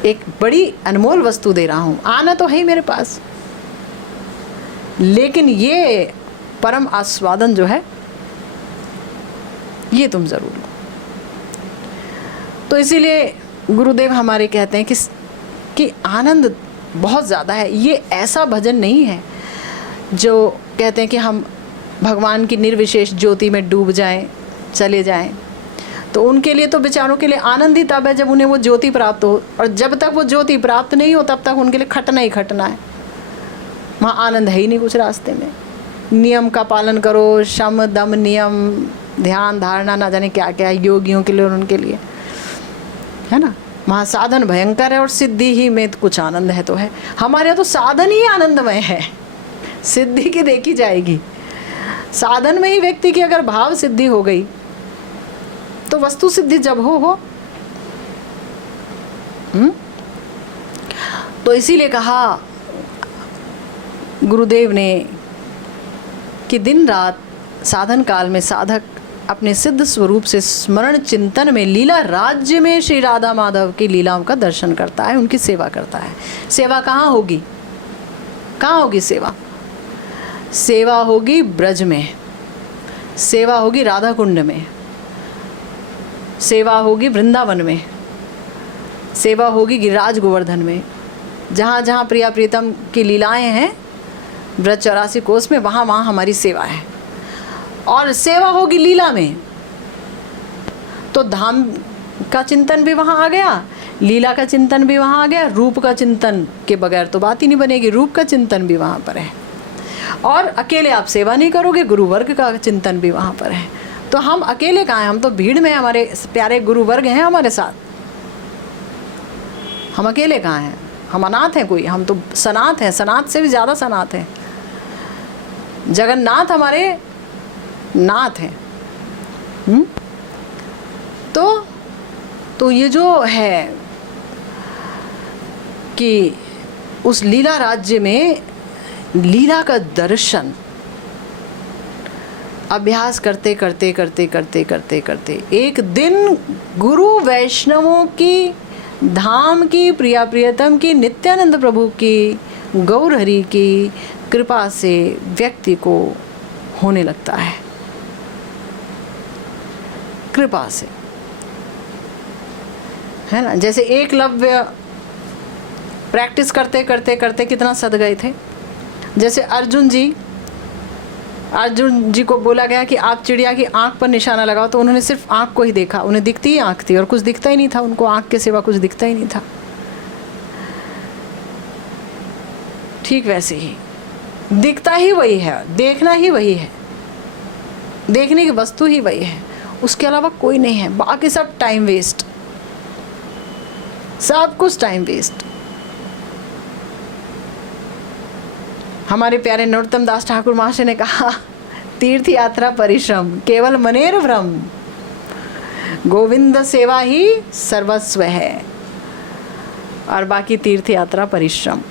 एक बड़ी अनमोल वस्तु दे रहा हूँ, आना तो है ही मेरे पास, लेकिन ये परम आस्वादन जो है ये तुम जरूर लो। तो इसीलिए गुरुदेव हमारे कहते हैं कि आनंद बहुत ज़्यादा है। ये ऐसा भजन नहीं है जो कहते हैं कि हम भगवान की निर्विशेष ज्योति में डूब जाएं, चले जाएं। तो उनके लिए तो बेचारों के लिए आनंद ही तब है जब उन्हें वो ज्योति प्राप्त हो, और जब तक वो ज्योति प्राप्त नहीं हो तब तक उनके लिए खटना ही खटना है। वहाँ आनंद है ही नहीं कुछ रास्ते में। नियम का पालन करो, शम दम नियम, ध्यान धारणा, ना जाने क्या क्या है योगियों के लिए और उनके लिए, है ना। वहाँ साधन भयंकर है और सिद्धि ही में कुछ आनंद है तो है। हमारे यहाँ तो साधन ही आनंदमय है, सिद्धि की देखी जाएगी। साधन में ही व्यक्ति की अगर भाव सिद्धि हो गई तो वस्तु सिद्धि जब हो। तो इसीलिए कहा गुरुदेव ने कि दिन रात साधन काल में साधक अपने सिद्ध स्वरूप से स्मरण चिंतन में लीला राज्य में श्री राधा माधव की लीलाओं का दर्शन करता है, उनकी सेवा करता है। सेवा कहाँ होगी? कहाँ होगी सेवा? सेवा होगी ब्रज में, सेवा होगी राधा कुंड में, सेवा होगी वृंदावन में, सेवा होगी गिरिराज गोवर्धन में। जहाँ जहाँ प्रिया प्रीतम की लीलाएं हैं ब्रज 84 कोस में, वहाँ वहाँ हमारी सेवा है। और सेवा होगी लीला में तो धाम का चिंतन भी वहाँ आ गया, लीला का चिंतन भी वहाँ आ गया। रूप का चिंतन के बगैर तो बात ही नहीं बनेगी, रूप का चिंतन भी वहाँ पर है। और अकेले आप सेवा नहीं करोगे, गुरु वर्ग का चिंतन भी वहाँ पर है। तो हम अकेले कहाँ हैं? हम तो भीड़ में, हमारे प्यारे गुरु वर्ग हैं हमारे साथ। हम अकेले कहाँ हैं? हम अनाथ हैं कोई? हम तो सनाथ हैं, सनाथ से भी ज़्यादा सनाथ हैं। जगन्नाथ हमारे नाथ हैं। तो ये जो है कि उस लीला राज्य में लीला का दर्शन अभ्यास करते करते करते करते करते करते एक दिन गुरु वैष्णवों की, धाम की, प्रिया प्रियतम की, नित्यानंद प्रभु की, गौर हरि की कृपा से व्यक्ति को होने लगता है, कृपा से, है ना। जैसे एकलव्य प्रैक्टिस करते करते करते कितना सद गए थे। जैसे अर्जुन जी को बोला गया कि आप चिड़िया की आंख पर निशाना लगाओ, तो उन्होंने सिर्फ आंख को ही देखा, उन्हें दिखती ही आंख थी और कुछ दिखता ही नहीं था, उनको आंख के सिवा कुछ दिखता ही नहीं था। ठीक वैसे ही दिखता ही वही है, देखना ही वही है, देखने की वस्तु ही वही है, उसके अलावा कोई नहीं है। बाकी सब टाइम वेस्ट, सब कुछ टाइम वेस्ट। हमारे प्यारे नरोत्तम दास ठाकुर महाशय ने कहा, तीर्थ यात्रा परिश्रम केवल मनेर भ्रम, गोविंद सेवा ही सर्वस्व है, और बाकी तीर्थ यात्रा परिश्रम।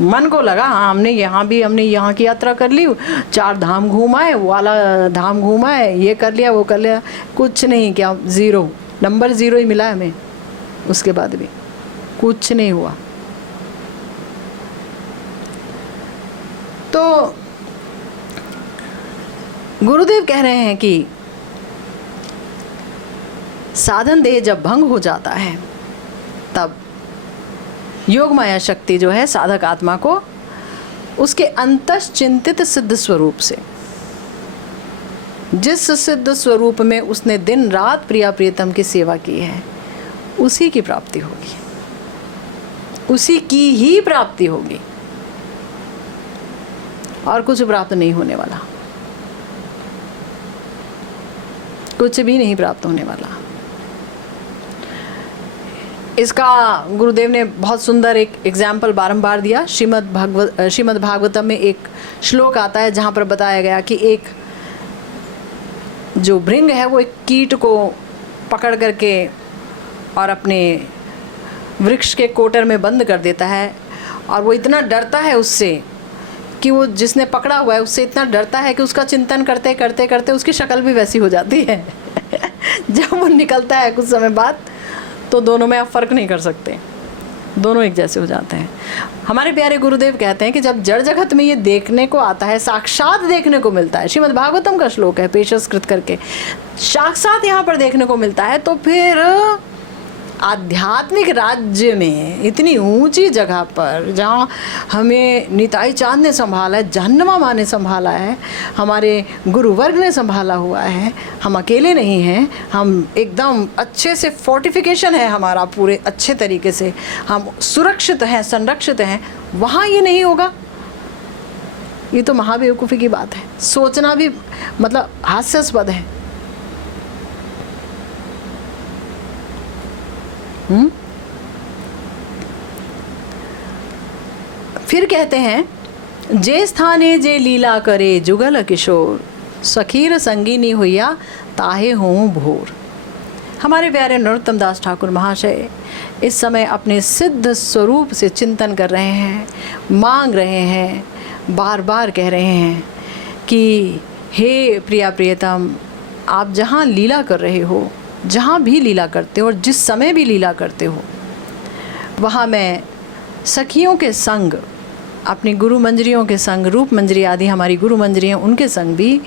मन को लगा हाँ हमने यहाँ की यात्रा कर ली, 4 धाम घूमाए, वो वाला धाम घूमाए, ये कर लिया वो कर लिया, कुछ नहीं किया, 0 नंबर 0 ही मिला हमें। उसके बाद भी कुछ नहीं हुआ। तो गुरुदेव कह रहे हैं कि साधन देह जब भंग हो जाता है तब योग माया शक्ति जो है साधक आत्मा को उसके अंतश्चिंतित सिद्ध स्वरूप से, जिस सिद्ध स्वरूप में उसने दिन रात प्रिया प्रियतम की सेवा की है, उसी की प्राप्ति होगी, उसी की ही प्राप्ति होगी, और कुछ प्राप्त नहीं होने वाला, कुछ भी नहीं प्राप्त होने वाला। इसका गुरुदेव ने बहुत सुंदर एक एग्जाम्पल बारंबार दिया। श्रीमद् भागवतम में एक श्लोक आता है जहाँ पर बताया गया कि एक जो भृंग है वो एक कीट को पकड़ करके और अपने वृक्ष के कोटर में बंद कर देता है, और वो इतना डरता है उससे कि वो जिसने पकड़ा हुआ है उससे इतना डरता है कि उसका चिंतन करते करते करते उसकी शक्ल भी वैसी हो जाती है। जब वो निकलता है कुछ समय बाद तो दोनों में आप फ़र्क नहीं कर सकते, दोनों एक जैसे हो जाते हैं। हमारे प्यारे गुरुदेव कहते हैं कि जब जड़ जगत में ये देखने को आता है, साक्षात देखने को मिलता है, श्रीमद् भागवतम का श्लोक है, पेशस्कृत करके साक्षात यहाँ पर देखने को मिलता है, तो फिर आध्यात्मिक राज्य में इतनी ऊंची जगह पर जहाँ हमें निताई चांद ने संभाला है, जहन्नमा माँ ने संभाला है, हमारे गुरुवर्ग ने संभाला हुआ है, हम अकेले नहीं हैं, हम एकदम अच्छे से फोर्टिफिकेशन है हमारा, पूरे अच्छे तरीके से हम सुरक्षित हैं, संरक्षित हैं, वहाँ ये नहीं होगा, ये तो महाबेवकूफ़ी की बात है, सोचना भी मतलब हास्यास्पद है। फिर कहते हैं जे स्थाने जे लीला करे जुगल किशोर, सखीर संगीनी हुआ ताहे हों भोर। हमारे प्यारे नरोत्तम दास ठाकुर महाशय इस समय अपने सिद्ध स्वरूप से चिंतन कर रहे हैं, मांग रहे हैं, बार बार कह रहे हैं कि हे प्रिया प्रियतम, आप जहाँ लीला कर रहे हो, जहाँ भी लीला करते हो और जिस समय भी लीला करते हो, वहाँ मैं सखियों के संग, अपनी गुरु मंजरियों के संग, रूप मंजरी आदि हमारी गुरु मंजरियाँ उनके संग भी,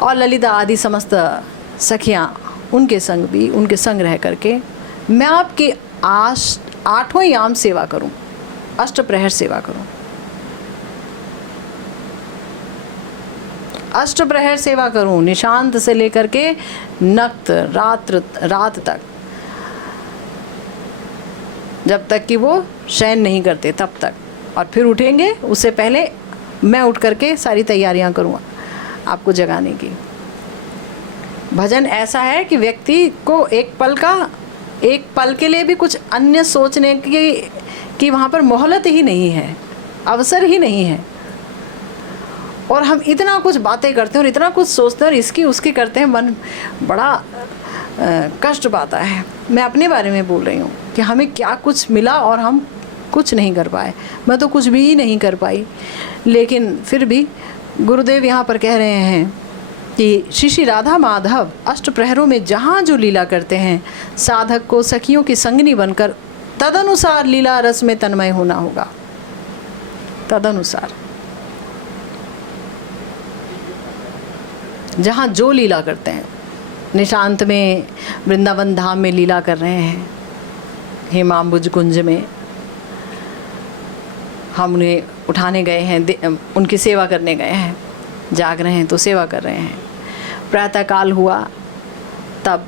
और ललिता आदि समस्त सखियाँ उनके संग भी, उनके संग रह करके मैं आपके आठों याम सेवा करूं, अष्ट प्रहर सेवा करूं, अष्ट प्रहर सेवा करूं, निशांत से लेकर के नक्त रात तक, जब तक कि वो शयन नहीं करते तब तक, और फिर उठेंगे उससे पहले मैं उठ करके सारी तैयारियां करूँगा आपको जगाने की। भजन ऐसा है कि व्यक्ति को एक पल के लिए भी कुछ अन्य सोचने की वहाँ पर मोहलत ही नहीं है, अवसर ही नहीं है, और हम इतना कुछ बातें करते हैं और इतना कुछ सोचते हैं और इसकी उसकी करते हैं, मन बड़ा कष्ट पाता है। मैं अपने बारे में बोल रही हूँ कि हमें क्या कुछ मिला और हम कुछ नहीं कर पाए, मैं तो कुछ भी नहीं कर पाई, लेकिन फिर भी गुरुदेव यहाँ पर कह रहे हैं कि श्री श्री राधा माधव अष्ट प्रहरों में जहाँ जो लीला करते हैं, साधक को सखियों की संगनी बनकर तदनुसार लीला रस में तन्मय होना होगा, तदनुसार जहाँ जो लीला करते हैं। निशांत में वृंदावन धाम में लीला कर रहे हैं, हेमाम्बुज कुंज में हम उन्हें उठाने गए हैं, उनकी सेवा करने गए हैं, जाग रहे हैं तो सेवा कर रहे हैं। प्रातःकाल हुआ तब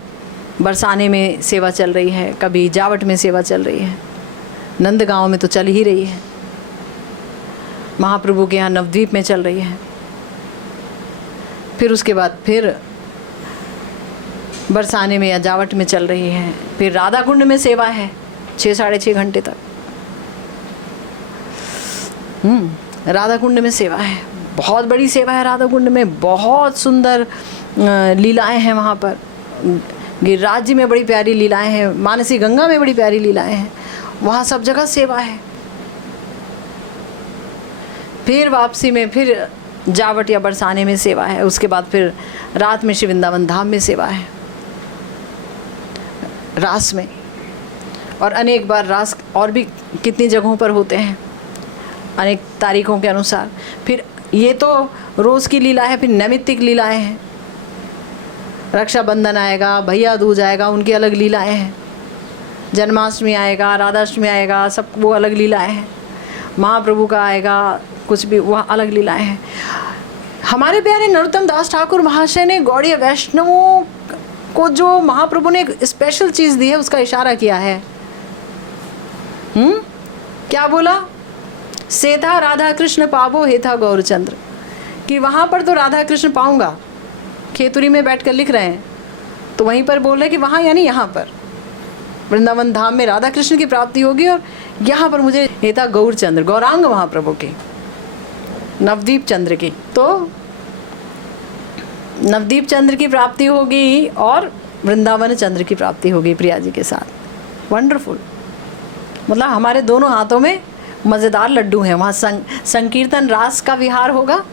बरसाने में सेवा चल रही है, कभी जावट में सेवा चल रही है, नंदगांव में तो चल ही रही है, महाप्रभु के यहाँ नवद्वीप में चल रही है, फिर उसके बाद फिर बरसाने में या जावट में चल रही है, फिर राधा कुंड में सेवा है 6-6.5 घंटे तक। राधा कुंड में सेवा है, बहुत बड़ी सेवा है राधा कुंड में, बहुत सुंदर लीलाएं हैं वहाँ पर। गिरिराज जी में बड़ी प्यारी लीलाएं हैं, मानसी गंगा में बड़ी प्यारी लीलाएं हैं, वहाँ सब जगह सेवा है। फिर वापसी में फिर जावट या बरसाने में सेवा है, उसके बाद फिर रात में श्री वृंदावन धाम में सेवा है, रास में, और अनेक बार रास और भी कितनी जगहों पर होते हैं अनेक तारीखों के अनुसार। फिर ये तो रोज़ की लीला है, फिर नैमित्तिक लीलाएं हैं, रक्षाबंधन आएगा, भैया दूज आएगा, उनकी अलग लीलाएं हैं, जन्माष्टमी आएगा, राधाष्टमी आएगा, सब वो अलग लीलाएं हैं। महाप्रभु का आएगा, कुछ भी वह अलग लीलाएं हैं। हमारे प्यारे नरोत्तम दास ठाकुर महाशय ने गौड़ीय वैष्णवों को जो महाप्रभु ने एक स्पेशल चीज़ दी है उसका इशारा किया है। क्या बोला? सेथा राधा कृष्ण पावो हेथा गौरचंद्र, कि वहाँ पर तो राधा कृष्ण पाऊंगा। खेतुरी में बैठकर लिख रहे हैं तो वहीं पर बोल रहे कि वहाँ यानी यहाँ पर वृंदावन धाम में राधा कृष्ण की प्राप्ति होगी, और यहाँ पर मुझे हेता गौरचंद्र, गौरांग महाप्रभु के, नवदीप चंद्र की, तो नवदीप चंद्र की प्राप्ति होगी और वृंदावन चंद्र की प्राप्ति होगी प्रिया जी के साथ। वंडरफुल। मतलब हमारे दोनों हाथों में मज़ेदार लड्डू हैं। वहाँ संकीर्तन रास का विहार होगा,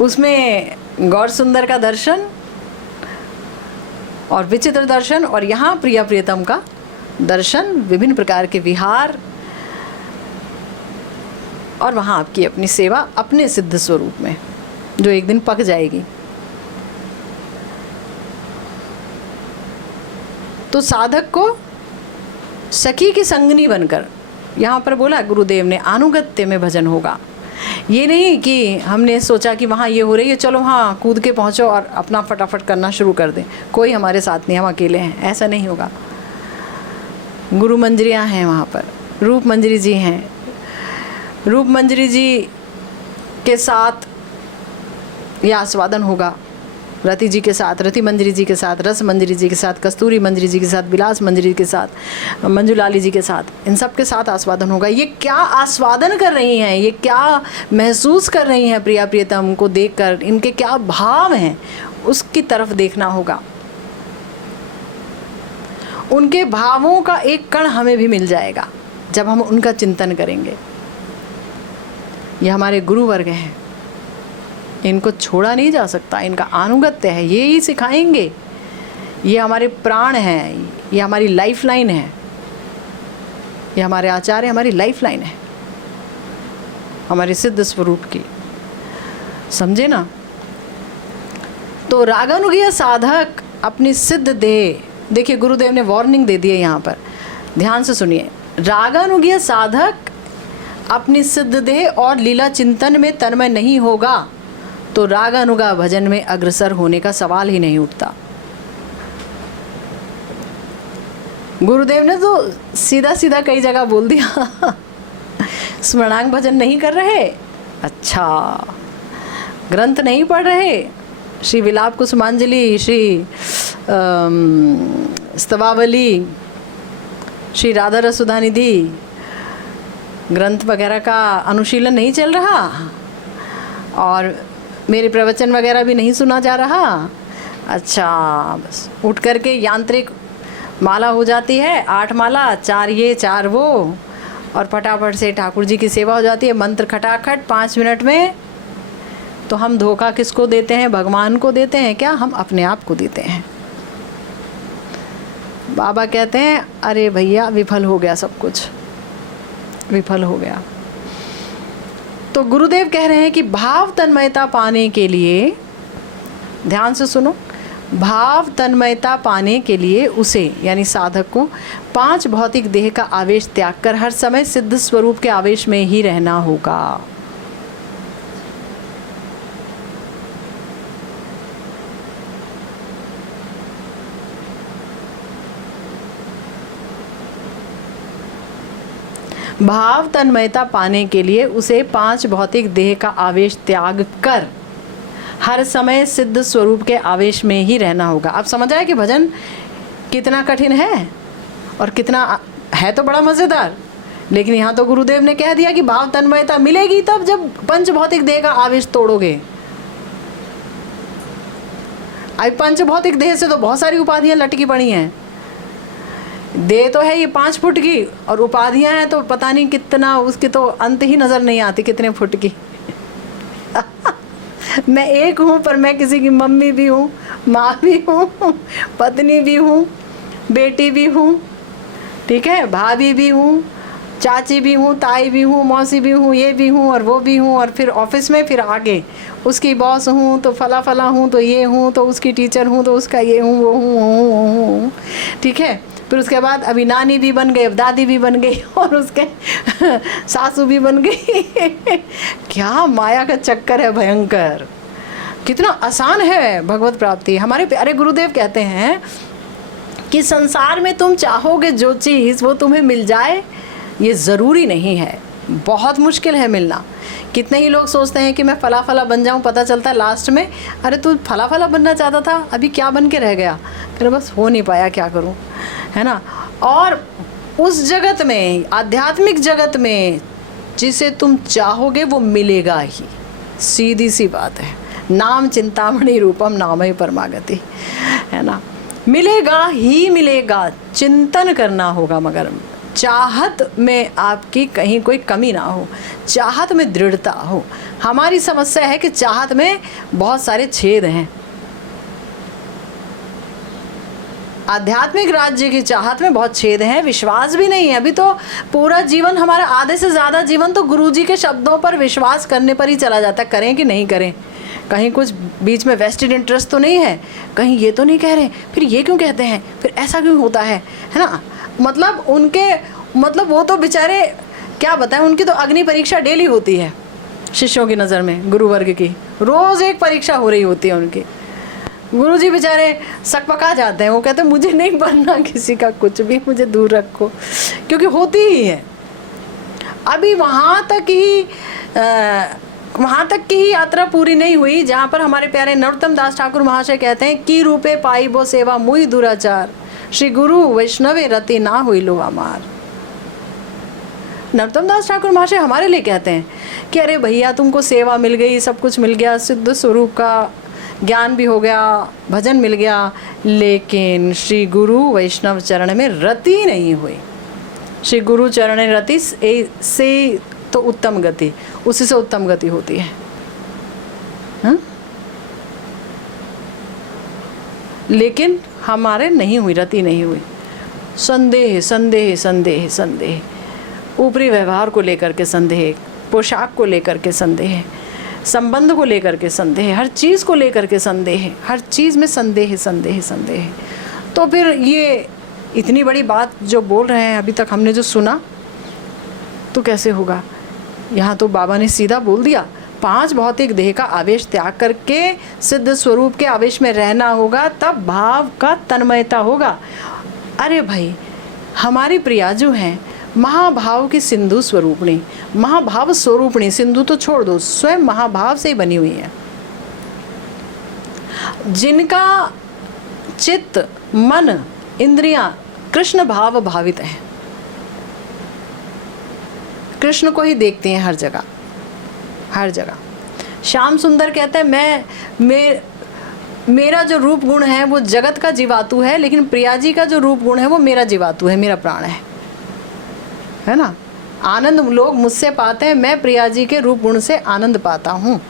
उसमें गौर सुंदर का दर्शन और विचित्र दर्शन, और यहाँ प्रिया प्रियतम का दर्शन, विभिन्न प्रकार के विहार, और वहाँ आपकी अपनी सेवा अपने सिद्ध स्वरूप में जो एक दिन पक जाएगी। तो साधक को सखी की संगनी बनकर, यहाँ पर बोला गुरुदेव ने, अनुगत्य में भजन होगा। ये नहीं कि हमने सोचा कि वहाँ ये हो रही है, चलो हाँ कूद के पहुँचो और अपना फटाफट करना शुरू कर दें, कोई हमारे साथ नहीं, हम अकेले हैं, ऐसा नहीं होगा। गुरु मंजरियाँ हैं वहाँ पर, रूप मंजरी जी हैं, रूप मंजरी जी के साथ यह आस्वादन होगा, रति जी के साथ, रति मंजरी जी के साथ, रस मंजरी जी के साथ, कस्तूरी मंजरी जी के साथ, विलास मंजरी के साथ, मंजुलाली जी के साथ, इन सब के साथ आस्वादन होगा। ये क्या आस्वादन कर रही हैं, ये क्या महसूस कर रही हैं प्रिया प्रियतम को देखकर, इनके क्या भाव हैं, उसकी तरफ देखना होगा। उनके भावों का एक कण हमें भी मिल जाएगा जब हम उनका चिंतन करेंगे। ये हमारे गुरु वर्ग हैं, इनको छोड़ा नहीं जा सकता, इनका अनुगत्य है, ये ही सिखाएंगे। ये हमारे प्राण हैं, ये हमारी लाइफ लाइन है, ये हमारे आचार्य हमारी लाइफ लाइन है, हमारे सिद्ध स्वरूप की, समझे ना। तो रागानुगीय साधक अपनी सिद्ध देह, देखिए गुरुदेव ने वार्निंग दे दी है यहाँ पर, ध्यान से सुनिए। रागानुगीय साधक अपनी सिद्ध देह और लीला चिंतन में तन्मय नहीं होगा तो रागानुगा भजन में अग्रसर होने का सवाल ही नहीं उठता। गुरुदेव ने तो सीधा सीधा कई जगह बोल दिया स्मरणांग भजन नहीं कर रहे, अच्छा ग्रंथ नहीं पढ़ रहे, श्री विलाप कुसुमांजलि, श्री स्तवावली, श्री राधा रसुधा निधि ग्रंथ वगैरह का अनुशीलन नहीं चल रहा, और मेरे प्रवचन वगैरह भी नहीं सुना जा रहा। अच्छा, बस उठ करके यांत्रिक माला हो जाती है, 8 माला, 4 ये 4 वो, और फटाफट से ठाकुर जी की सेवा हो जाती है, मंत्र खटाखट 5 मिनट में। तो हम धोखा किसको देते हैं? भगवान को देते हैं क्या? हम अपने आप को देते हैं। बाबा कहते हैं अरे भैया विफल हो गया, सब कुछ विफल हो गया। तो गुरुदेव कह रहे हैं कि भाव तन्मयता पाने के लिए, ध्यान से सुनो, भाव तन्मयता पाने के लिए उसे यानी साधक को 5 भौतिक देह का आवेश त्याग कर हर समय सिद्ध स्वरूप के आवेश में ही रहना होगा। भाव तन्मयता पाने के लिए उसे 5 भौतिक देह का आवेश त्याग कर हर समय सिद्ध स्वरूप के आवेश में ही रहना होगा। आप समझ आए कि भजन कितना कठिन है और कितना है तो बड़ा मज़ेदार। लेकिन यहाँ तो गुरुदेव ने कह दिया कि भाव तन्मयता मिलेगी तब जब 5 भौतिक देह का आवेश तोड़ोगे। अब 5 भौतिक देह से तो बहुत सारी उपाधियाँ लटकी पड़ी हैं। देह तो है ये 5 फुट की, और उपाधियाँ हैं तो पता नहीं कितना, उसकी तो अंत ही नज़र नहीं आती कितने फुट की मैं एक हूँ पर मैं किसी की मम्मी भी हूँ, माँ भी हूँ, पत्नी भी हूँ, बेटी भी हूँ, ठीक है, भाभी भी हूँ, चाची भी हूँ, ताई भी हूँ, मौसी भी हूँ, ये भी हूँ और वो भी हूँ, और फिर ऑफिस में फिर आगे उसकी बॉस हूँ तो फला फला हूँ, तो ये हूँ तो उसकी टीचर हूँ, तो उसका ये हूँ वो हूँ, ठीक है। फिर उसके बाद अभी नानी भी बन गई, अब दादी भी बन गई और उसके सासू भी बन गई। क्या माया का चक्कर है भयंकर। कितना आसान है भगवत प्राप्ति। हमारे प्यारे गुरुदेव कहते हैं कि संसार में तुम चाहोगे जो चीज़ वो तुम्हें मिल जाए ये ज़रूरी नहीं है, बहुत मुश्किल है मिलना। कितने ही लोग सोचते हैं कि मैं फला फला बन जाऊं, पता चलता है लास्ट में अरे तू फला फला बनना चाहता था, अभी क्या बन के रह गया, फिर बस हो नहीं पाया, क्या करूं, है ना। और उस जगत में, आध्यात्मिक जगत में जिसे तुम चाहोगे वो मिलेगा ही, सीधी सी बात है। नाम चिंतामणि रूपम नाम ही परमागति, है ना। मिलेगा ही मिलेगा, चिंतन करना होगा, मगर चाहत में आपकी कहीं कोई कमी ना हो, चाहत में दृढ़ता हो। हमारी समस्या है कि चाहत में बहुत सारे छेद हैं। आध्यात्मिक राज्य की चाहत में बहुत छेद हैं, विश्वास भी नहीं है। अभी तो पूरा जीवन हमारा, आधे से ज़्यादा जीवन तो गुरुजी के शब्दों पर विश्वास करने पर ही चला जाता है। करें कि नहीं करें, कहीं कुछ बीच में वेस्टेड इंटरेस्ट तो नहीं है, कहीं ये तो नहीं कह रहे, फिर ये क्यों कहते हैं, फिर ऐसा क्यों होता है ना। मतलब वो तो बेचारे क्या बताएं, उनकी तो अग्नि परीक्षा डेली होती है शिष्यों की नज़र में। गुरु वर्ग की रोज़ एक परीक्षा हो रही होती है उनकी। गुरुजी बेचारे सकपका जाते हैं, वो कहते हैं मुझे नहीं बनना किसी का कुछ भी, मुझे दूर रखो, क्योंकि होती ही है। अभी वहाँ तक की ही यात्रा पूरी नहीं हुई जहाँ पर हमारे प्यारे नरोत्तम दास ठाकुर महाशय कहते हैं कि रूपे पाई बो सेवा मुई दुराचार, श्री गुरु वैष्णवे रति ना हुई लो अमार। नरोत्तम दास ठाकुर महाशय हमारे लिए कहते हैं कि अरे भैया तुमको सेवा मिल गई, सब कुछ मिल गया, सिद्ध स्वरूप का ज्ञान भी हो गया, भजन मिल गया, लेकिन श्री गुरु वैष्णव चरण में रति नहीं हुई। श्री गुरु चरण रति से तो उत्तम गति, उसी से उत्तम गति होती है। लेकिन हमारे नहीं हुई, रति नहीं हुई। संदेह संदेह संदेह संदेह, ऊपरी व्यवहार को लेकर के संदेह, पोशाक को लेकर के संदेह, संबंध को लेकर के संदेह, हर चीज़ को लेकर के संदेह, हर चीज़ में संदेह संदेह संदेह। तो फिर ये इतनी बड़ी बात जो बोल रहे हैं, अभी तक हमने जो सुना, तो कैसे होगा। यहाँ तो बाबा ने सीधा बोल दिया, 5 भौतिक देह का आवेश त्याग करके सिद्ध स्वरूप के आवेश में रहना होगा, तब भाव का तन्मयता होगा। अरे भाई, हमारी प्रिया जो हैं महाभाव की सिंधु स्वरूपणी, महाभाव स्वरूपणी, सिंधु तो छोड़ दो, स्वयं महाभाव से ही बनी हुई है, जिनका चित्त मन इंद्रियां कृष्ण भाव भावित हैं, कृष्ण को ही देखते हैं हर जगह हर जगह। श्याम सुंदर कहते हैं मेरा जो रूप गुण है वो जगत का जीवातु है, लेकिन प्रिया जी का जो रूप गुण है वो मेरा जीवातु है, मेरा प्राण है ना। आनंद लोग मुझसे पाते हैं, मैं प्रिया जी के रूप गुण से आनंद पाता हूँ।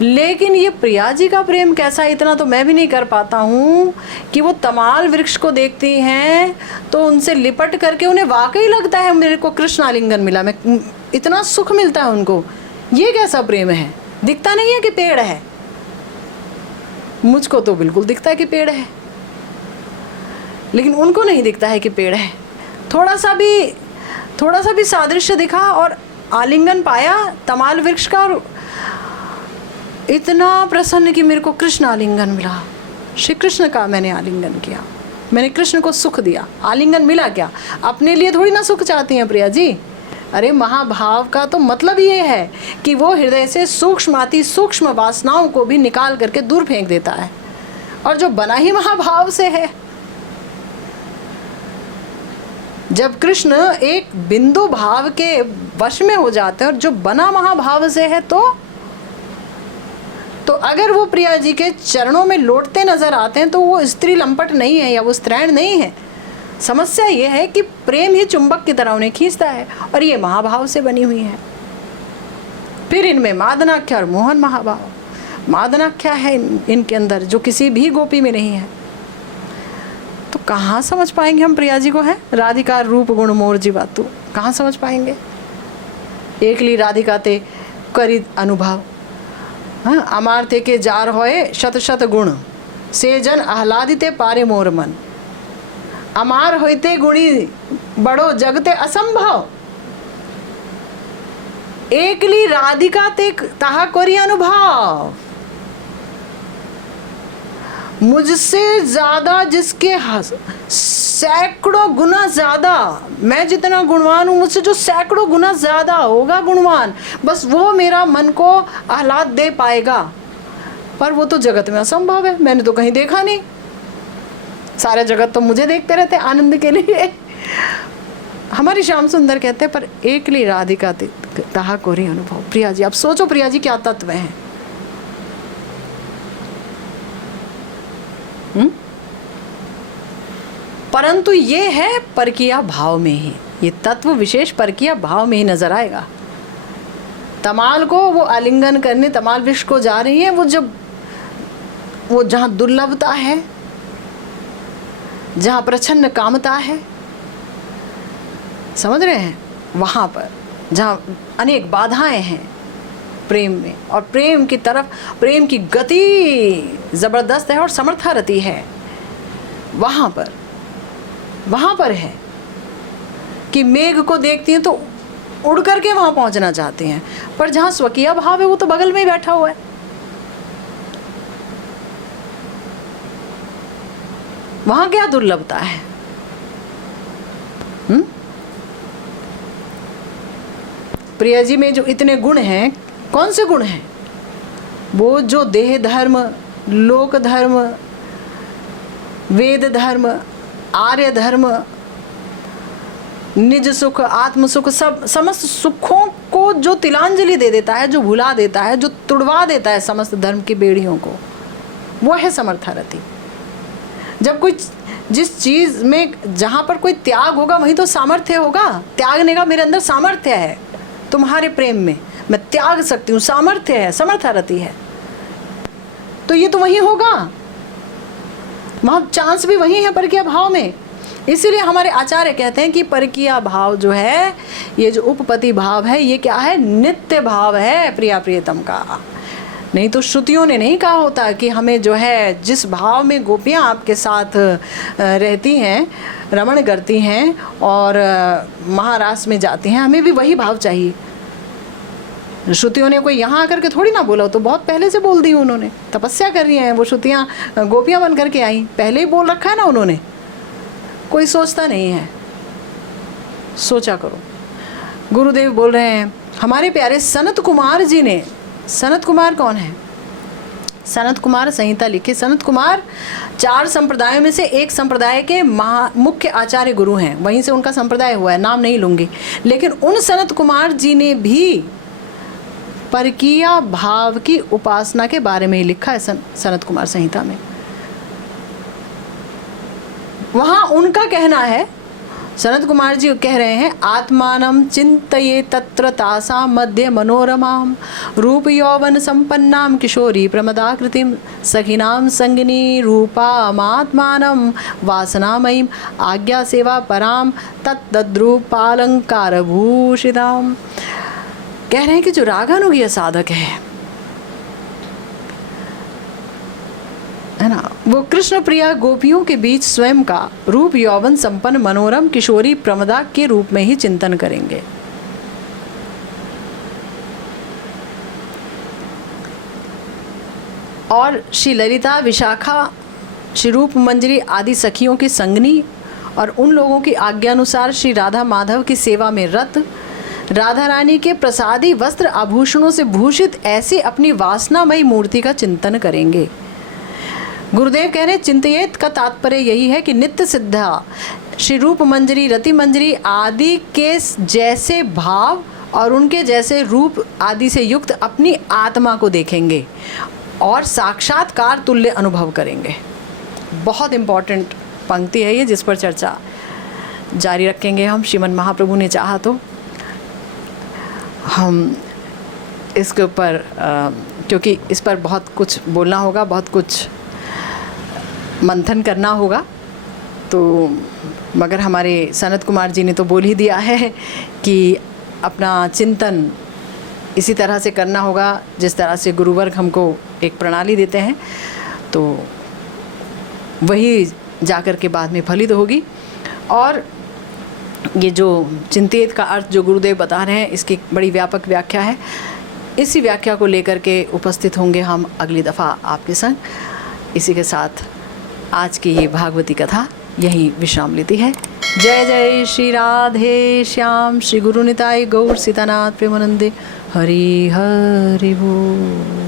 लेकिन ये प्रिया जी का प्रेम कैसा, इतना तो मैं भी नहीं कर पाता हूँ कि वो तमाल वृक्ष को देखती हैं तो उनसे लिपट करके उन्हें वाकई लगता है मेरे को कृष्ण आलिंगन मिला, मैं इतना सुख मिलता है उनको। ये कैसा प्रेम है, दिखता नहीं है कि पेड़ है। मुझको तो बिल्कुल दिखता है कि पेड़ है, लेकिन उनको नहीं दिखता है कि पेड़ है। थोड़ा सा भी सादृश्य दिखा और आलिंगन पाया तमाल वृक्ष का, और इतना प्रसन्न कि मेरे को कृष्ण आलिंगन मिला, श्री कृष्ण का मैंने आलिंगन किया, मैंने कृष्ण को सुख दिया। आलिंगन मिला क्या, अपने लिए थोड़ी ना सुख चाहती हैं प्रिया जी। अरे महाभाव का तो मतलब ये है कि वो हृदय से सूक्ष्माति सूक्ष्म वासनाओं को भी निकाल करके दूर फेंक देता है, और जो बना ही महाभाव से है। जब कृष्ण एक बिंदु भाव के वश में हो जाते हैं और जो बना महाभाव से है, तो अगर वो प्रिया जी के चरणों में लौटते नजर आते हैं तो वो स्त्री लंपट नहीं है या वो स्त्रैण नहीं है। समस्या ये है कि प्रेम ही चुंबक की तरह उन्हें खींचता है, और ये महाभाव से बनी हुई है। फिर इनमें मादनाख्या और मोहन महाभाव, मादनाख्या है इनके अंदर जो किसी भी गोपी में नहीं है। तो कहाँ समझ पाएंगे हम प्रिया जी को, है राधिका रूप गुण मोर जीवातु, कहाँ समझ पाएंगे। एकली राधिका ते करी अनुभव, हाँ अमार थे के जार होए शत शत गुण, से जन आह्लादिते पारे मोर मन। अमार होते गुणी बड़ो जगते असंभव, एकली राधिका ते ताहा कोरी अनुभव। मुझसे ज्यादा जिसके सैकड़ों गुना ज्यादा, मैं जितना गुणवान हूं मुझसे जो सैकड़ों गुना ज्यादा होगा गुणवान, बस वो मेरा मन को आह्लाद दे पाएगा। पर वो तो जगत में असंभव है, मैंने तो कहीं देखा नहीं। सारा जगत तो मुझे देखते रहते आनंद के लिए। हमारी श्याम सुंदर कहते हैं, पर एकली राधिका ताहा कोरी अनुभव। प्रिया जी, आप सोचो प्रिया जी क्या तत्व है। परंतु ये है परकिया भाव में ही, ये तत्व विशेष परकिया भाव में ही नजर आएगा। तमाल को वो आलिंगन करने तमाल विष को जा रही है, वो जब वो जहां दुर्लभता है, जहां प्रच्छन्न कामता है, समझ रहे हैं, वहां पर जहां अनेक बाधाएं हैं प्रेम में, और प्रेम की तरफ प्रेम की गति जबरदस्त है और समर्थारती है, वहां पर है कि मेघ को देखती हैं तो उड़ करके वहां पहुंचना चाहते हैं, पर जहां स्वकीय भाव है वो तो बगल में ही बैठा हुआ है। वहां क्या दुर्लभता है। प्रिया जी में जो इतने गुण हैं, कौन से गुण हैं? वो जो देह धर्म, लोक धर्म, वेद धर्म, आर्य धर्म, निज सुख, आत्म सुख, सब समस्त सुखों को जो तिलांजलि दे देता है, जो भुला देता है, जो तुड़वा देता है समस्त धर्म की बेड़ियों को, वो है समर्थारति। जब कोई जिस चीज में जहां पर कोई त्याग होगा वहीं तो सामर्थ्य होगा। त्यागने का मेरे अंदर सामर्थ्य है, तुम्हारे प्रेम में मैं त्याग सकती हूँ, सामर्थ्य है, समर्थारति है, तो ये तो वही होगा, वहां चांस भी वही है परकीय भाव में। इसीलिए हमारे आचार्य कहते हैं कि परकीय भाव जो है, ये जो उपपति भाव है, ये क्या है? नित्य भाव है प्रिया प्रियतम का। नहीं तो श्रुतियों ने नहीं कहा होता कि हमें जो है जिस भाव में गोपियाँ आपके साथ रहती हैं, रमण करती हैं और महारास में जाती हैं, हमें भी वही भाव चाहिए। श्रुतियों ने कोई यहाँ आकर के थोड़ी ना बोला, तो बहुत पहले से बोल दी उन्होंने। तपस्या कर रही हैं वो श्रुतियाँ, गोपियाँ बन करके आई, पहले ही बोल रखा है ना उन्होंने। कोई सोचता नहीं है, सोचा करो। गुरुदेव बोल रहे हैं, हमारे प्यारे सनत कुमार जी ने, सनत कुमार कौन है? सनत कुमार संहिता लिखे। सनत कुमार 4 संप्रदायों में से एक संप्रदाय के मुख्य आचार्य गुरु हैं, वहीं से उनका संप्रदाय हुआ है, नाम नहीं लूंगी। लेकिन उन सनत कुमार जी ने भी परकीय भाव की उपासना के बारे में ही लिखा है सनत कुमार संहिता में। वहां उनका कहना है, सनत कुमार जी कह रहे हैं, आत्मानं चिंतये तत्र तासा मध्य मनोरमाम रूप यौवन संपन्नाम किशोरी प्रमदाकृतिम सखिनाम संगिनी रूपामात्मानं वासनामयीं आज्ञा सेवा पराम तत्तद्रूपालंकार भूषिताम। कह रहे हैं कि जो रागानुगीय साधक है ना, वो कृष्ण प्रिया गोपियों के बीच स्वयं का रूप यौवन संपन्न मनोरम किशोरी प्रमदा के रूप में ही चिंतन करेंगे। और श्री ललिता, विशाखा, श्री रूप मंजरी आदि सखियों की संगनी और उन लोगों की आज्ञानुसार श्री राधा माधव की सेवा में रत, राधा रानी के प्रसादी वस्त्र आभूषणों से भूषित ऐसी अपनी वासनामयी मूर्ति का चिंतन करेंगे। गुरुदेव कह रहे हैं, चिंतयेत का तात्पर्य यही है कि नित्य सिद्धा श्री रूप मंजरी, रति मंजरी आदि के जैसे भाव और उनके जैसे रूप आदि से युक्त अपनी आत्मा को देखेंगे और साक्षात्कार तुल्य अनुभव करेंगे। बहुत इम्पॉर्टेंट पंक्ति है ये, जिस पर चर्चा जारी रखेंगे हम, श्रीमन महाप्रभु ने चाहा तो। हम इसके ऊपर क्योंकि इस पर बहुत कुछ बोलना होगा, बहुत कुछ मंथन करना होगा, तो मगर हमारे सनत कुमार जी ने तो बोल ही दिया है कि अपना चिंतन इसी तरह से करना होगा जिस तरह से गुरुवर्ग हमको एक प्रणाली देते हैं, तो वही जाकर के बाद में फलित होगी। और ये जो चिंतित का अर्थ जो गुरुदेव बता रहे हैं, इसकी बड़ी व्यापक व्याख्या है। इसी व्याख्या को लेकर के उपस्थित होंगे हम अगली दफ़ा आपके संग। इसी के साथ आज की ये भागवती कथा यही विश्राम लेती है। जय जय श्री राधे श्याम, श्री गुरु निताई गौर सीतानाथ प्रेमानंदे, हरि हरि बोल।